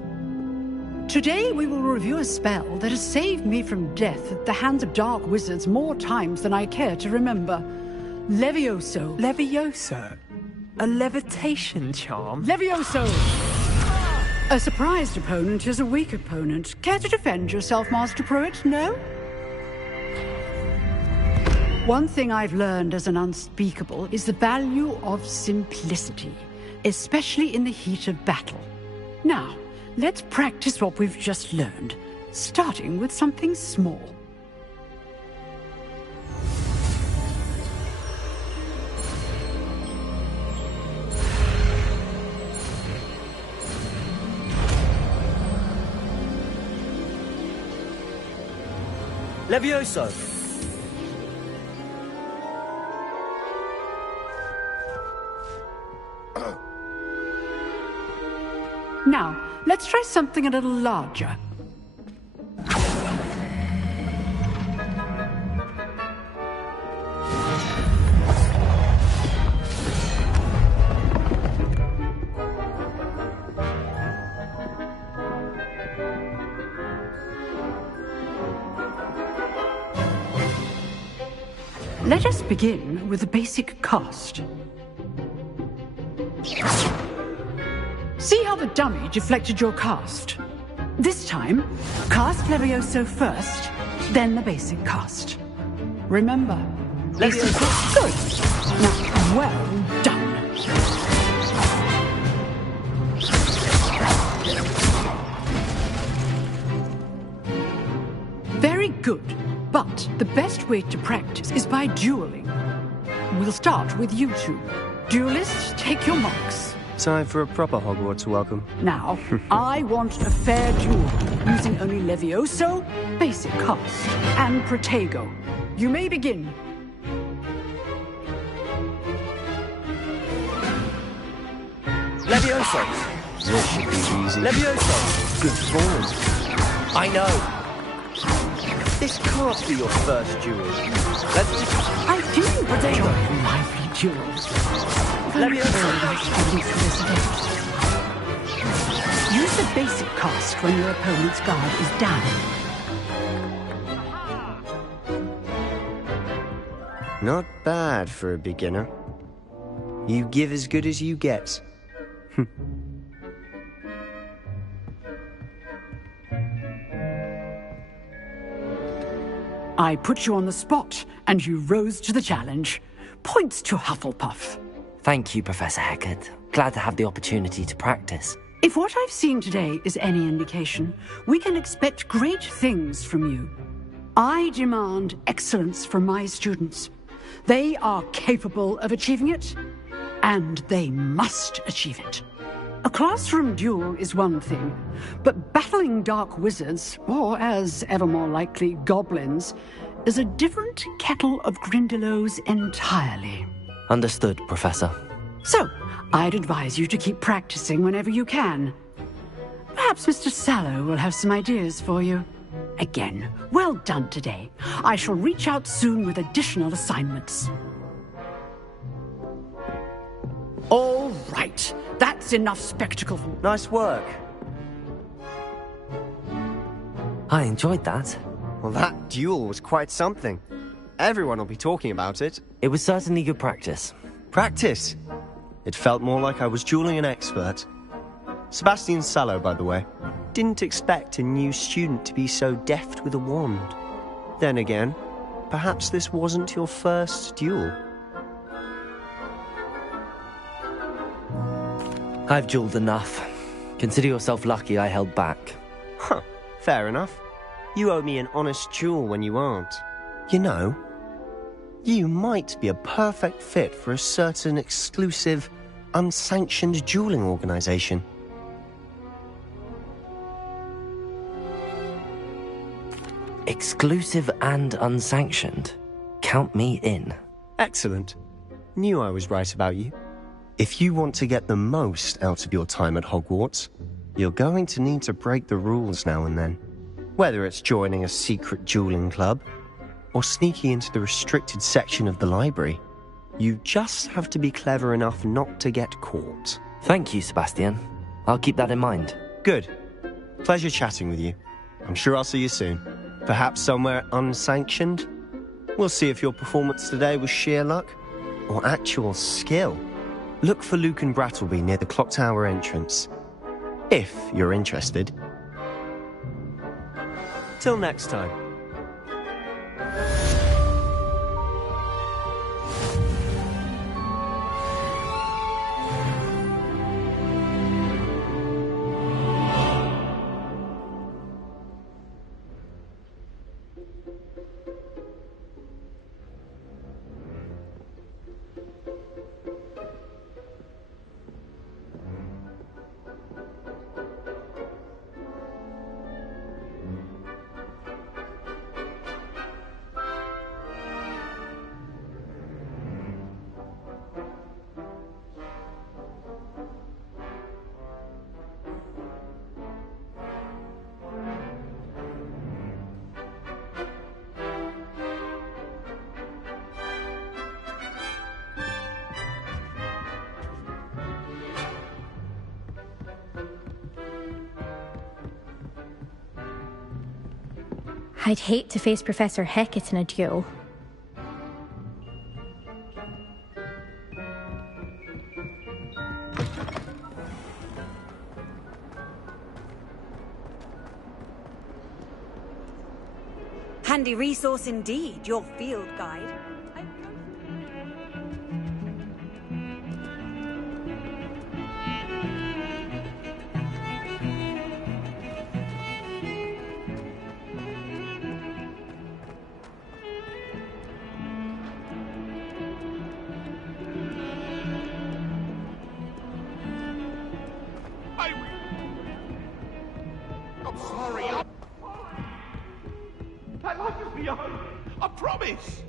Today we will review a spell that has saved me from death at the hands of dark wizards more times than I care to remember. Levioso. Levioso? A levitation charm? Levioso! A surprised opponent is a weak opponent. Care to defend yourself, Master Pruitt? No? One thing I've learned as an unspeakable is the value of simplicity, especially in the heat of battle. Now, let's practice what we've just learned, starting with something small. Levioso! Now, let's try something a little larger. Let us begin with a basic cast. See how the dummy deflected your cast? This time, cast Levioso first, then the basic cast. Remember, Levioso. Good. Now, well done. Very good. But the best way to practice is by dueling. We'll start with you two. Duelists, take your marks. Time for a proper Hogwarts welcome. Now, I want a fair duel, using only Levioso, basic cast, and Protego. You may begin. Levioso! This should be easy. Levioso! Good form. I know. This can't be your first duel. I do enjoy lively duels. Use the basic cast when your opponent's guard is down. Not bad for a beginner. You give as good as you get. I put you on the spot, and you rose to the challenge. Points to Hufflepuff. Thank you, Professor Hecat. Glad to have the opportunity to practice. If what I've seen today is any indication, we can expect great things from you. I demand excellence from my students. They are capable of achieving it, and they must achieve it. A classroom duel is one thing, but battling dark wizards, or as ever more likely, goblins, is a different kettle of Grindylows entirely. Understood, Professor. So, I'd advise you to keep practicing whenever you can. Perhaps Mr. Sallow will have some ideas for you. Again, well done today. I shall reach out soon with additional assignments. All right. That's enough spectacle. Nice work. I enjoyed that. Well, that duel was quite something. Everyone will be talking about it. It was certainly good practice. Practice? It felt more like I was dueling an expert. Sebastian Sallow, by the way. Didn't expect a new student to be so deft with a wand. Then again, perhaps this wasn't your first duel. I've dueled enough. Consider yourself lucky I held back. Huh, fair enough. You owe me an honest jewel when you aren't. You know, you might be a perfect fit for a certain exclusive, unsanctioned dueling organization. Exclusive and unsanctioned. Count me in. Excellent. Knew I was right about you. If you want to get the most out of your time at Hogwarts, you're going to need to break the rules now and then. Whether it's joining a secret dueling club, or sneaking into the restricted section of the library, you just have to be clever enough not to get caught. Thank you, Sebastian. I'll keep that in mind. Good. Pleasure chatting with you. I'm sure I'll see you soon. Perhaps somewhere unsanctioned? We'll see if your performance today was sheer luck or actual skill. Look for Luke and Brattleby near the clock tower entrance. If you're interested. Till next time. I'd hate to face Professor Hecat in a duel. Handy resource indeed, your field guide. I'm sorry. That life is beyond. I promise.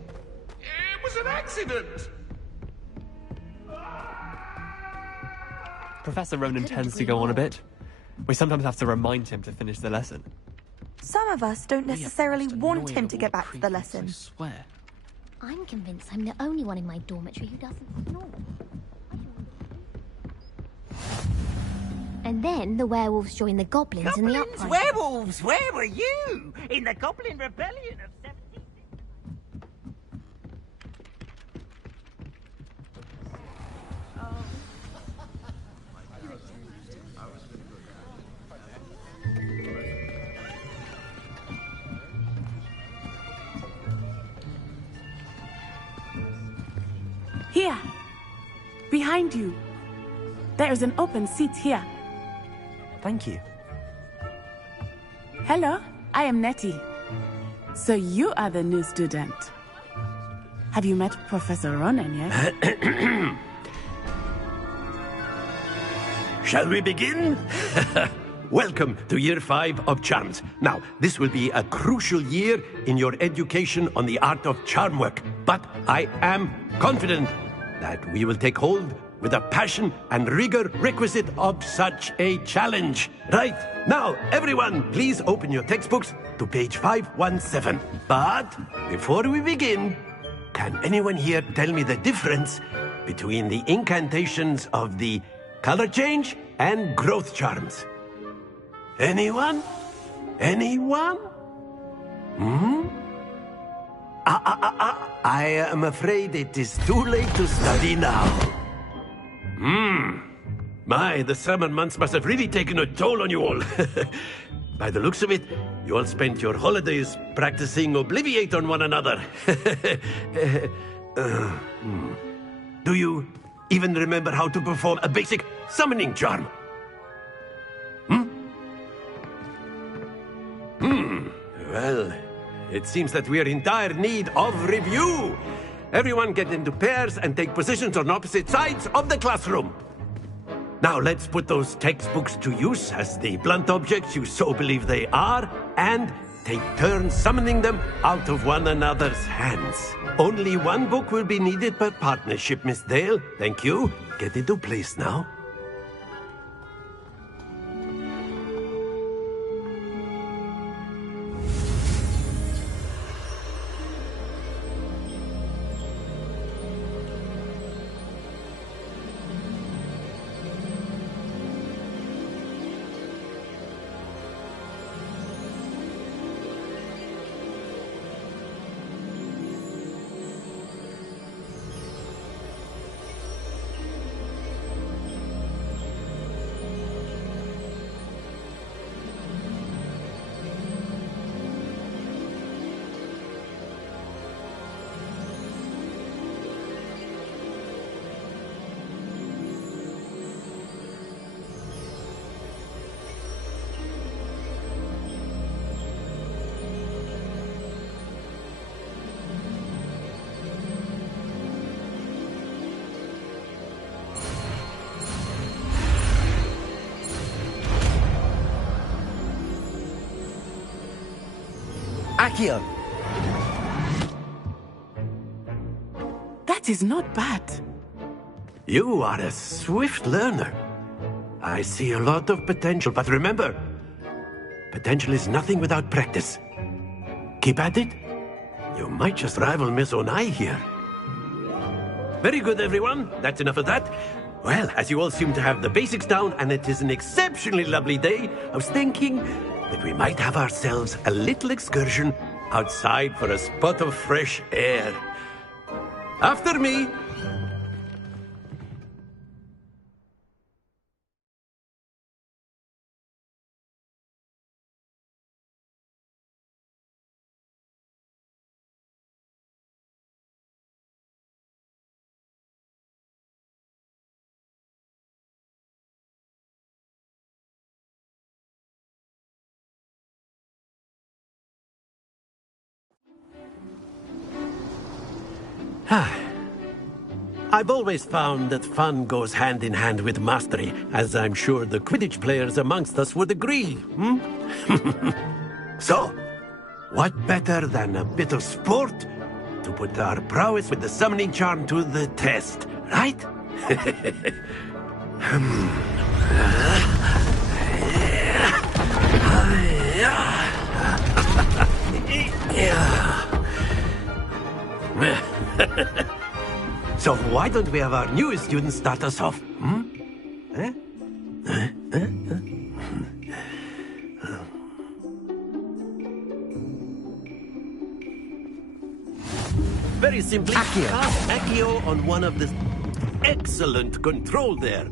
It was an accident. Professor Ronan tends to go on a bit. We sometimes have to remind him to finish the lesson. Some of us don't necessarily want him to get back to the lesson. Swear. I'm convinced I'm the only one in my dormitory who doesn't snore. And then the werewolves join the goblins in the uprising. Werewolves! Where were you? In the Goblin Rebellion of 76... Here! Behind you! There is an open seat here. Thank you. Hello, I am Nettie. So you are the new student. Have you met Professor Ronan yet? Shall we begin? Welcome to Year 5 of Charms. Now, this will be a crucial year in your education on the art of charm work, but I am confident that we will take hold with the passion and rigor requisite of such a challenge. Right, now, everyone, please open your textbooks to page 517. But before we begin, can anyone here tell me the difference between the incantations of the color change and growth charms? Anyone? Anyone? I am afraid it is too late to study now. My, the summer months must have really taken a toll on you all. By the looks of it, you all spent your holidays practicing Obliviate on one another. Do you even remember how to perform a basic summoning charm? it seems that we are in dire need of review. Everyone get into pairs and take positions on opposite sides of the classroom. Now let's put those textbooks to use as the blunt objects you so believe they are, and take turns summoning them out of one another's hands. Only one book will be needed per partnership, Miss Dale. Thank you. Get into place now. Accio! That is not bad. You are a swift learner. I see a lot of potential, but remember, potential is nothing without practice. Keep at it. You might just rival Miss Onai here. Very good, everyone. That's enough of that. Well, as you all seem to have the basics down, and it is an exceptionally lovely day, I was thinking that we might have ourselves a little excursion outside for a spot of fresh air. After me. I've always found that fun goes hand in hand with mastery, as I'm sure the Quidditch players amongst us would agree. So, what better than a bit of sport to put our prowess with the summoning charm to the test, right? So why don't we have our newest student start us off? Very simply, cast Accio on one of the... Excellent control there.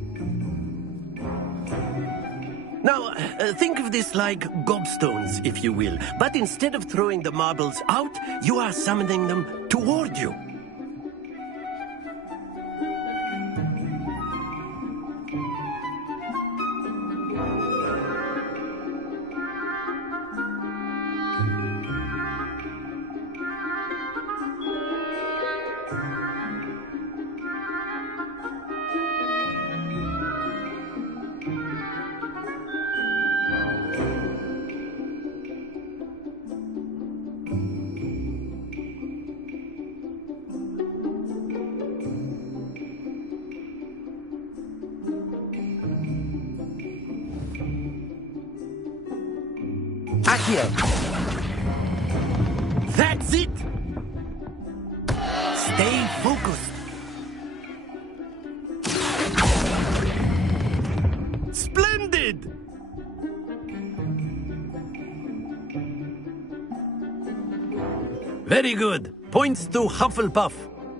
Now, think of this like gobstones, if you will. But instead of throwing the marbles out, you are summoning them toward you. Accio! That's it! Stay focused. Splendid! Very good. Points to Hufflepuff.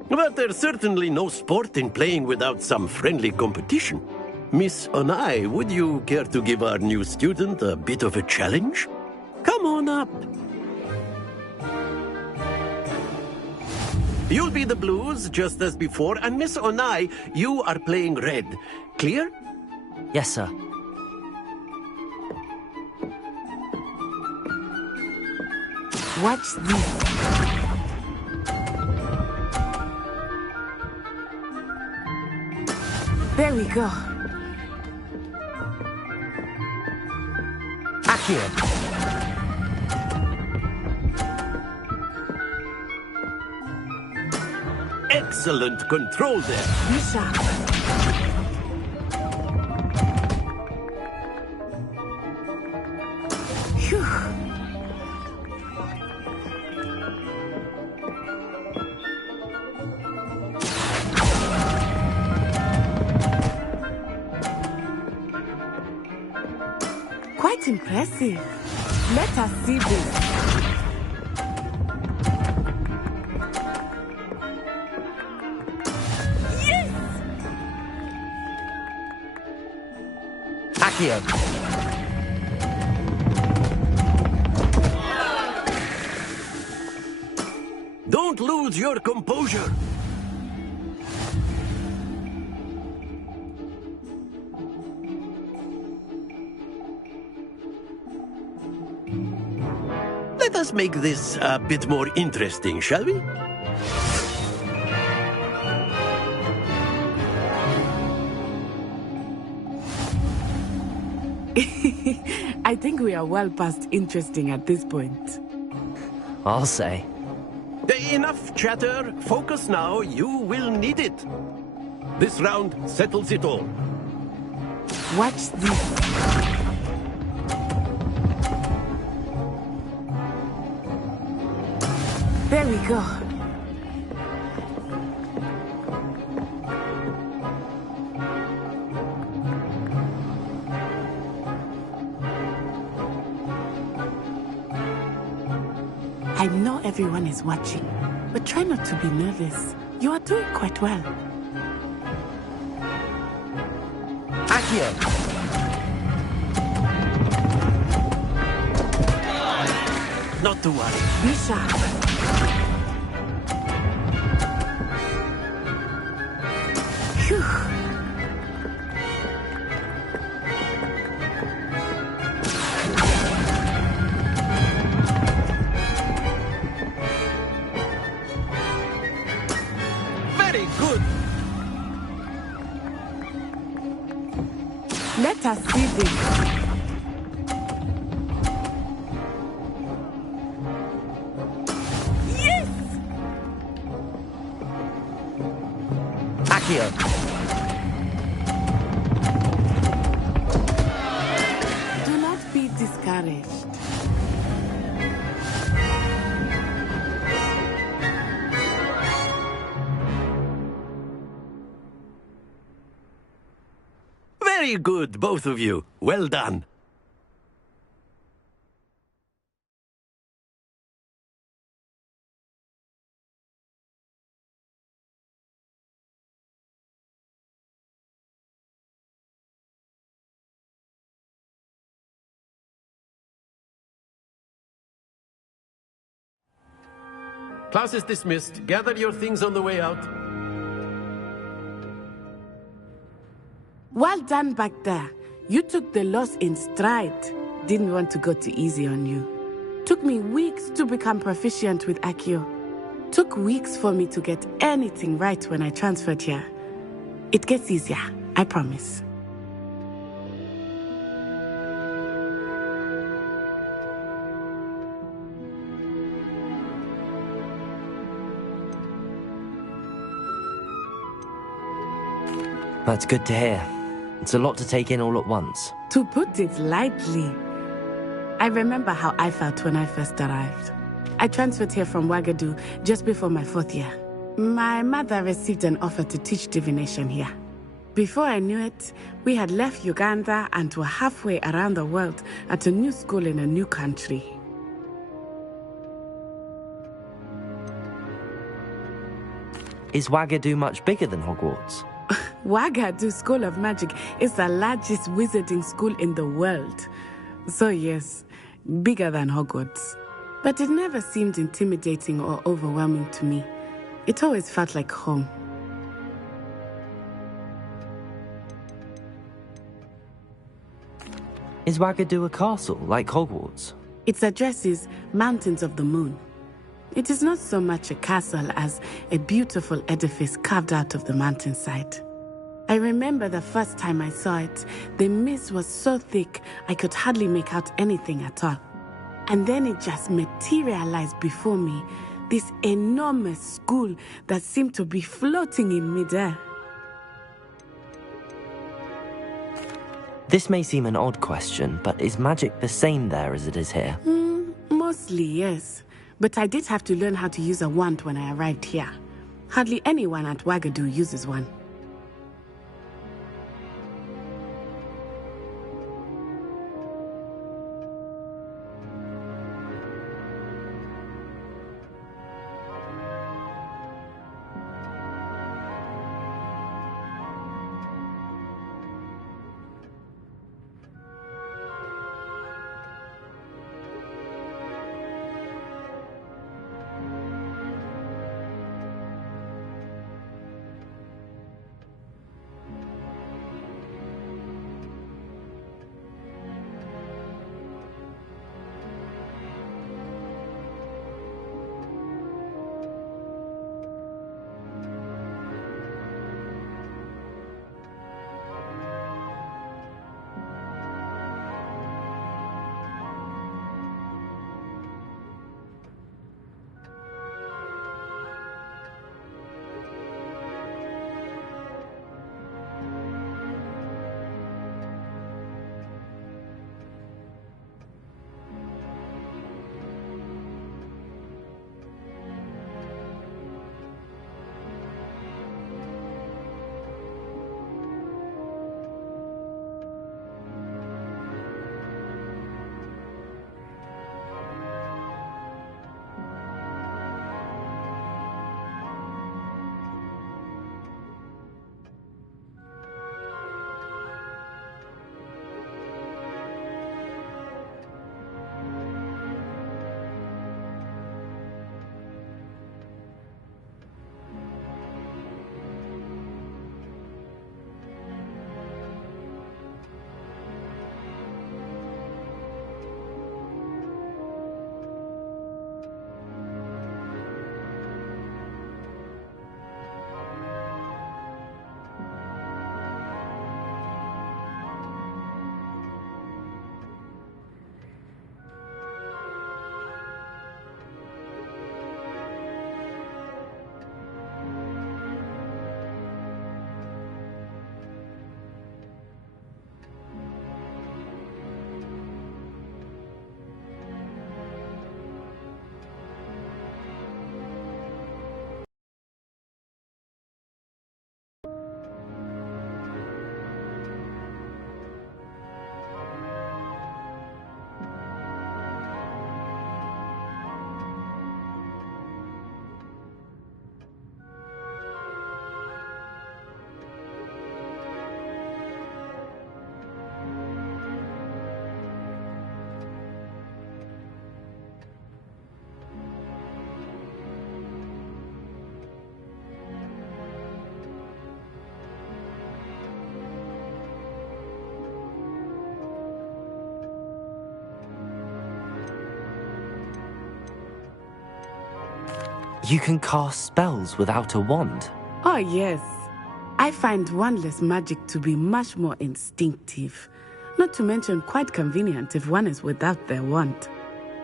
But there's certainly no sport in playing without some friendly competition. Miss Onai, would you care to give our new student a bit of a challenge? Come on up. You'll be the blues, just as before, and Miss Onai, you are playing red. Clear? Yes, sir. Watch this. There we go. Accio. Excellent control there. Be sharp. Phew. Quite impressive. Let us see this. Accio. Don't lose your composure. Let us make this a bit more interesting, shall we? I think we are well past interesting at this point. I'll say. Enough chatter. Focus now. You will need it. This round settles it all. Watch this. There we go. I know everyone is watching, but try not to be nervous. You are doing quite well. Accio. Not to worry. Be sharp. Phew. Very good. Let us see this. Yes! Accio. Do not be discouraged. Very good, both of you. Well done. Class is dismissed. Gather your things on the way out. Well done back there. You took the loss in stride. Didn't want to go too easy on you. Took me weeks to become proficient with Accio. Took weeks for me to get anything right when I transferred here. It gets easier, I promise. That's good to hear. It's a lot to take in all at once. To put it lightly, I remember how I felt when I first arrived. I transferred here from Wagadu just before my 4th year. My mother received an offer to teach divination here. Before I knew it, we had left Uganda and were halfway around the world at a new school in a new country. Is Wagadu much bigger than Hogwarts? Wagadu School of Magic is the largest wizarding school in the world. So yes, bigger than Hogwarts. But it never seemed intimidating or overwhelming to me. It always felt like home. Is Wagadu a castle like Hogwarts? Its address is Mountains of the Moon. It is not so much a castle as a beautiful edifice carved out of the mountainside. I remember the first time I saw it, the mist was so thick I could hardly make out anything at all. And then it just materialized before me, this enormous school that seemed to be floating in midair. This may seem an odd question, but is magic the same there as it is here? Mostly, yes. But I did have to learn how to use a wand when I arrived here. Hardly anyone at Wagadu uses one. You can cast spells without a wand? Oh, yes. I find wandless magic to be much more instinctive. Not to mention quite convenient if one is without their wand.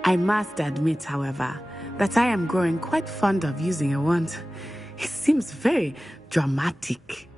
I must admit, however, that I am growing quite fond of using a wand. It seems very dramatic.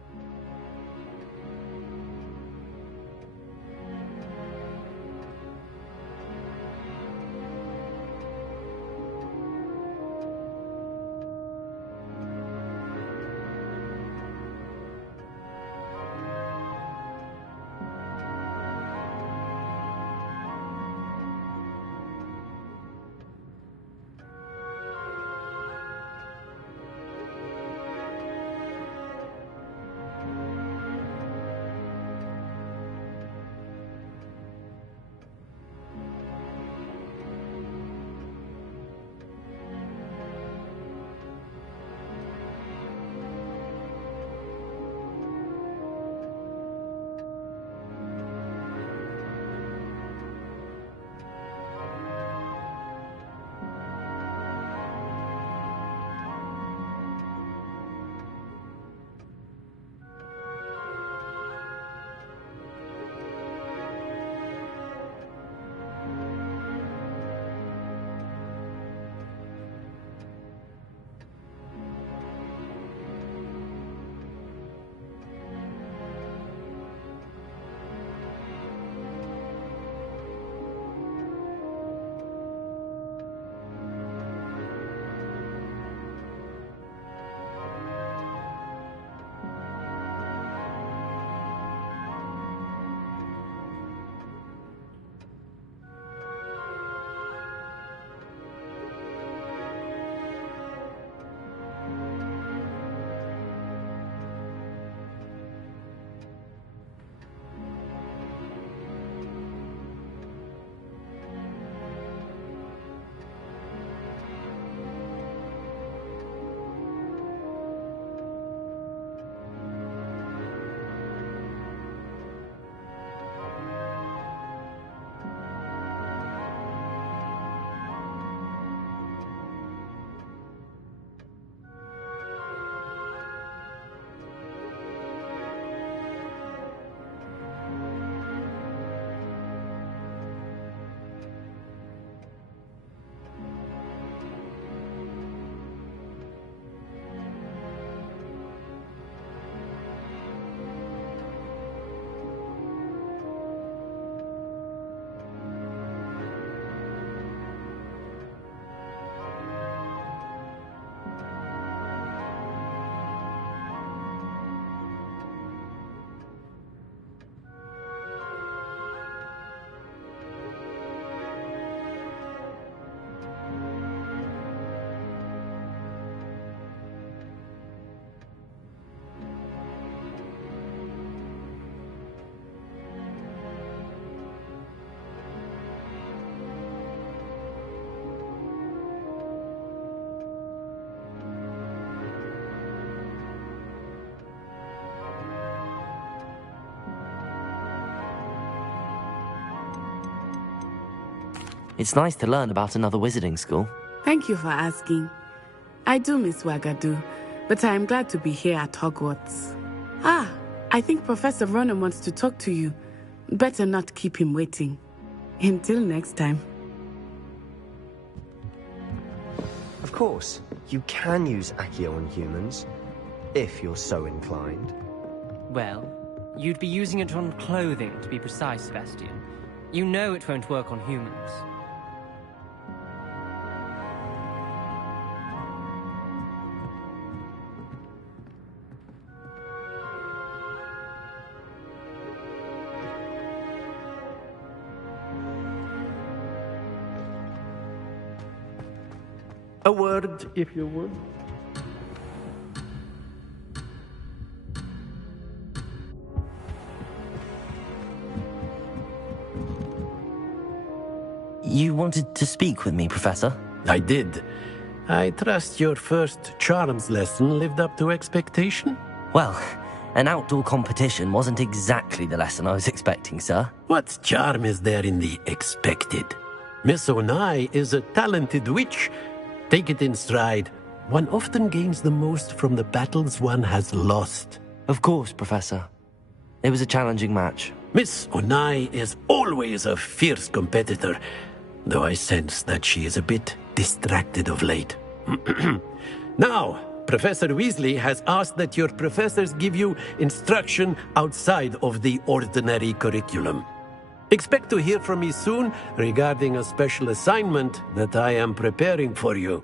It's nice to learn about another wizarding school. Thank you for asking. I do miss Wagadu, but I am glad to be here at Hogwarts. I think Professor Ronan wants to talk to you. Better not keep him waiting. Until next time. Of course, you can use Accio on humans, if you're so inclined. Well, you'd be using it on clothing, to be precise, Sebastian. You know it won't work on humans. A word, if you would. You wanted to speak with me, Professor? I did. I trust your first charms lesson lived up to expectation? Well, an outdoor competition wasn't exactly the lesson I was expecting, sir. What charm is there in the expected? Miss Onai is a talented witch. Take it in stride. One often gains the most from the battles one has lost. Of course, Professor. It was a challenging match. Miss Onai is always a fierce competitor, though I sense that she is a bit distracted of late. Now, Professor Weasley has asked that your professors give you instruction outside of the ordinary curriculum. Expect to hear from me soon regarding a special assignment that I am preparing for you.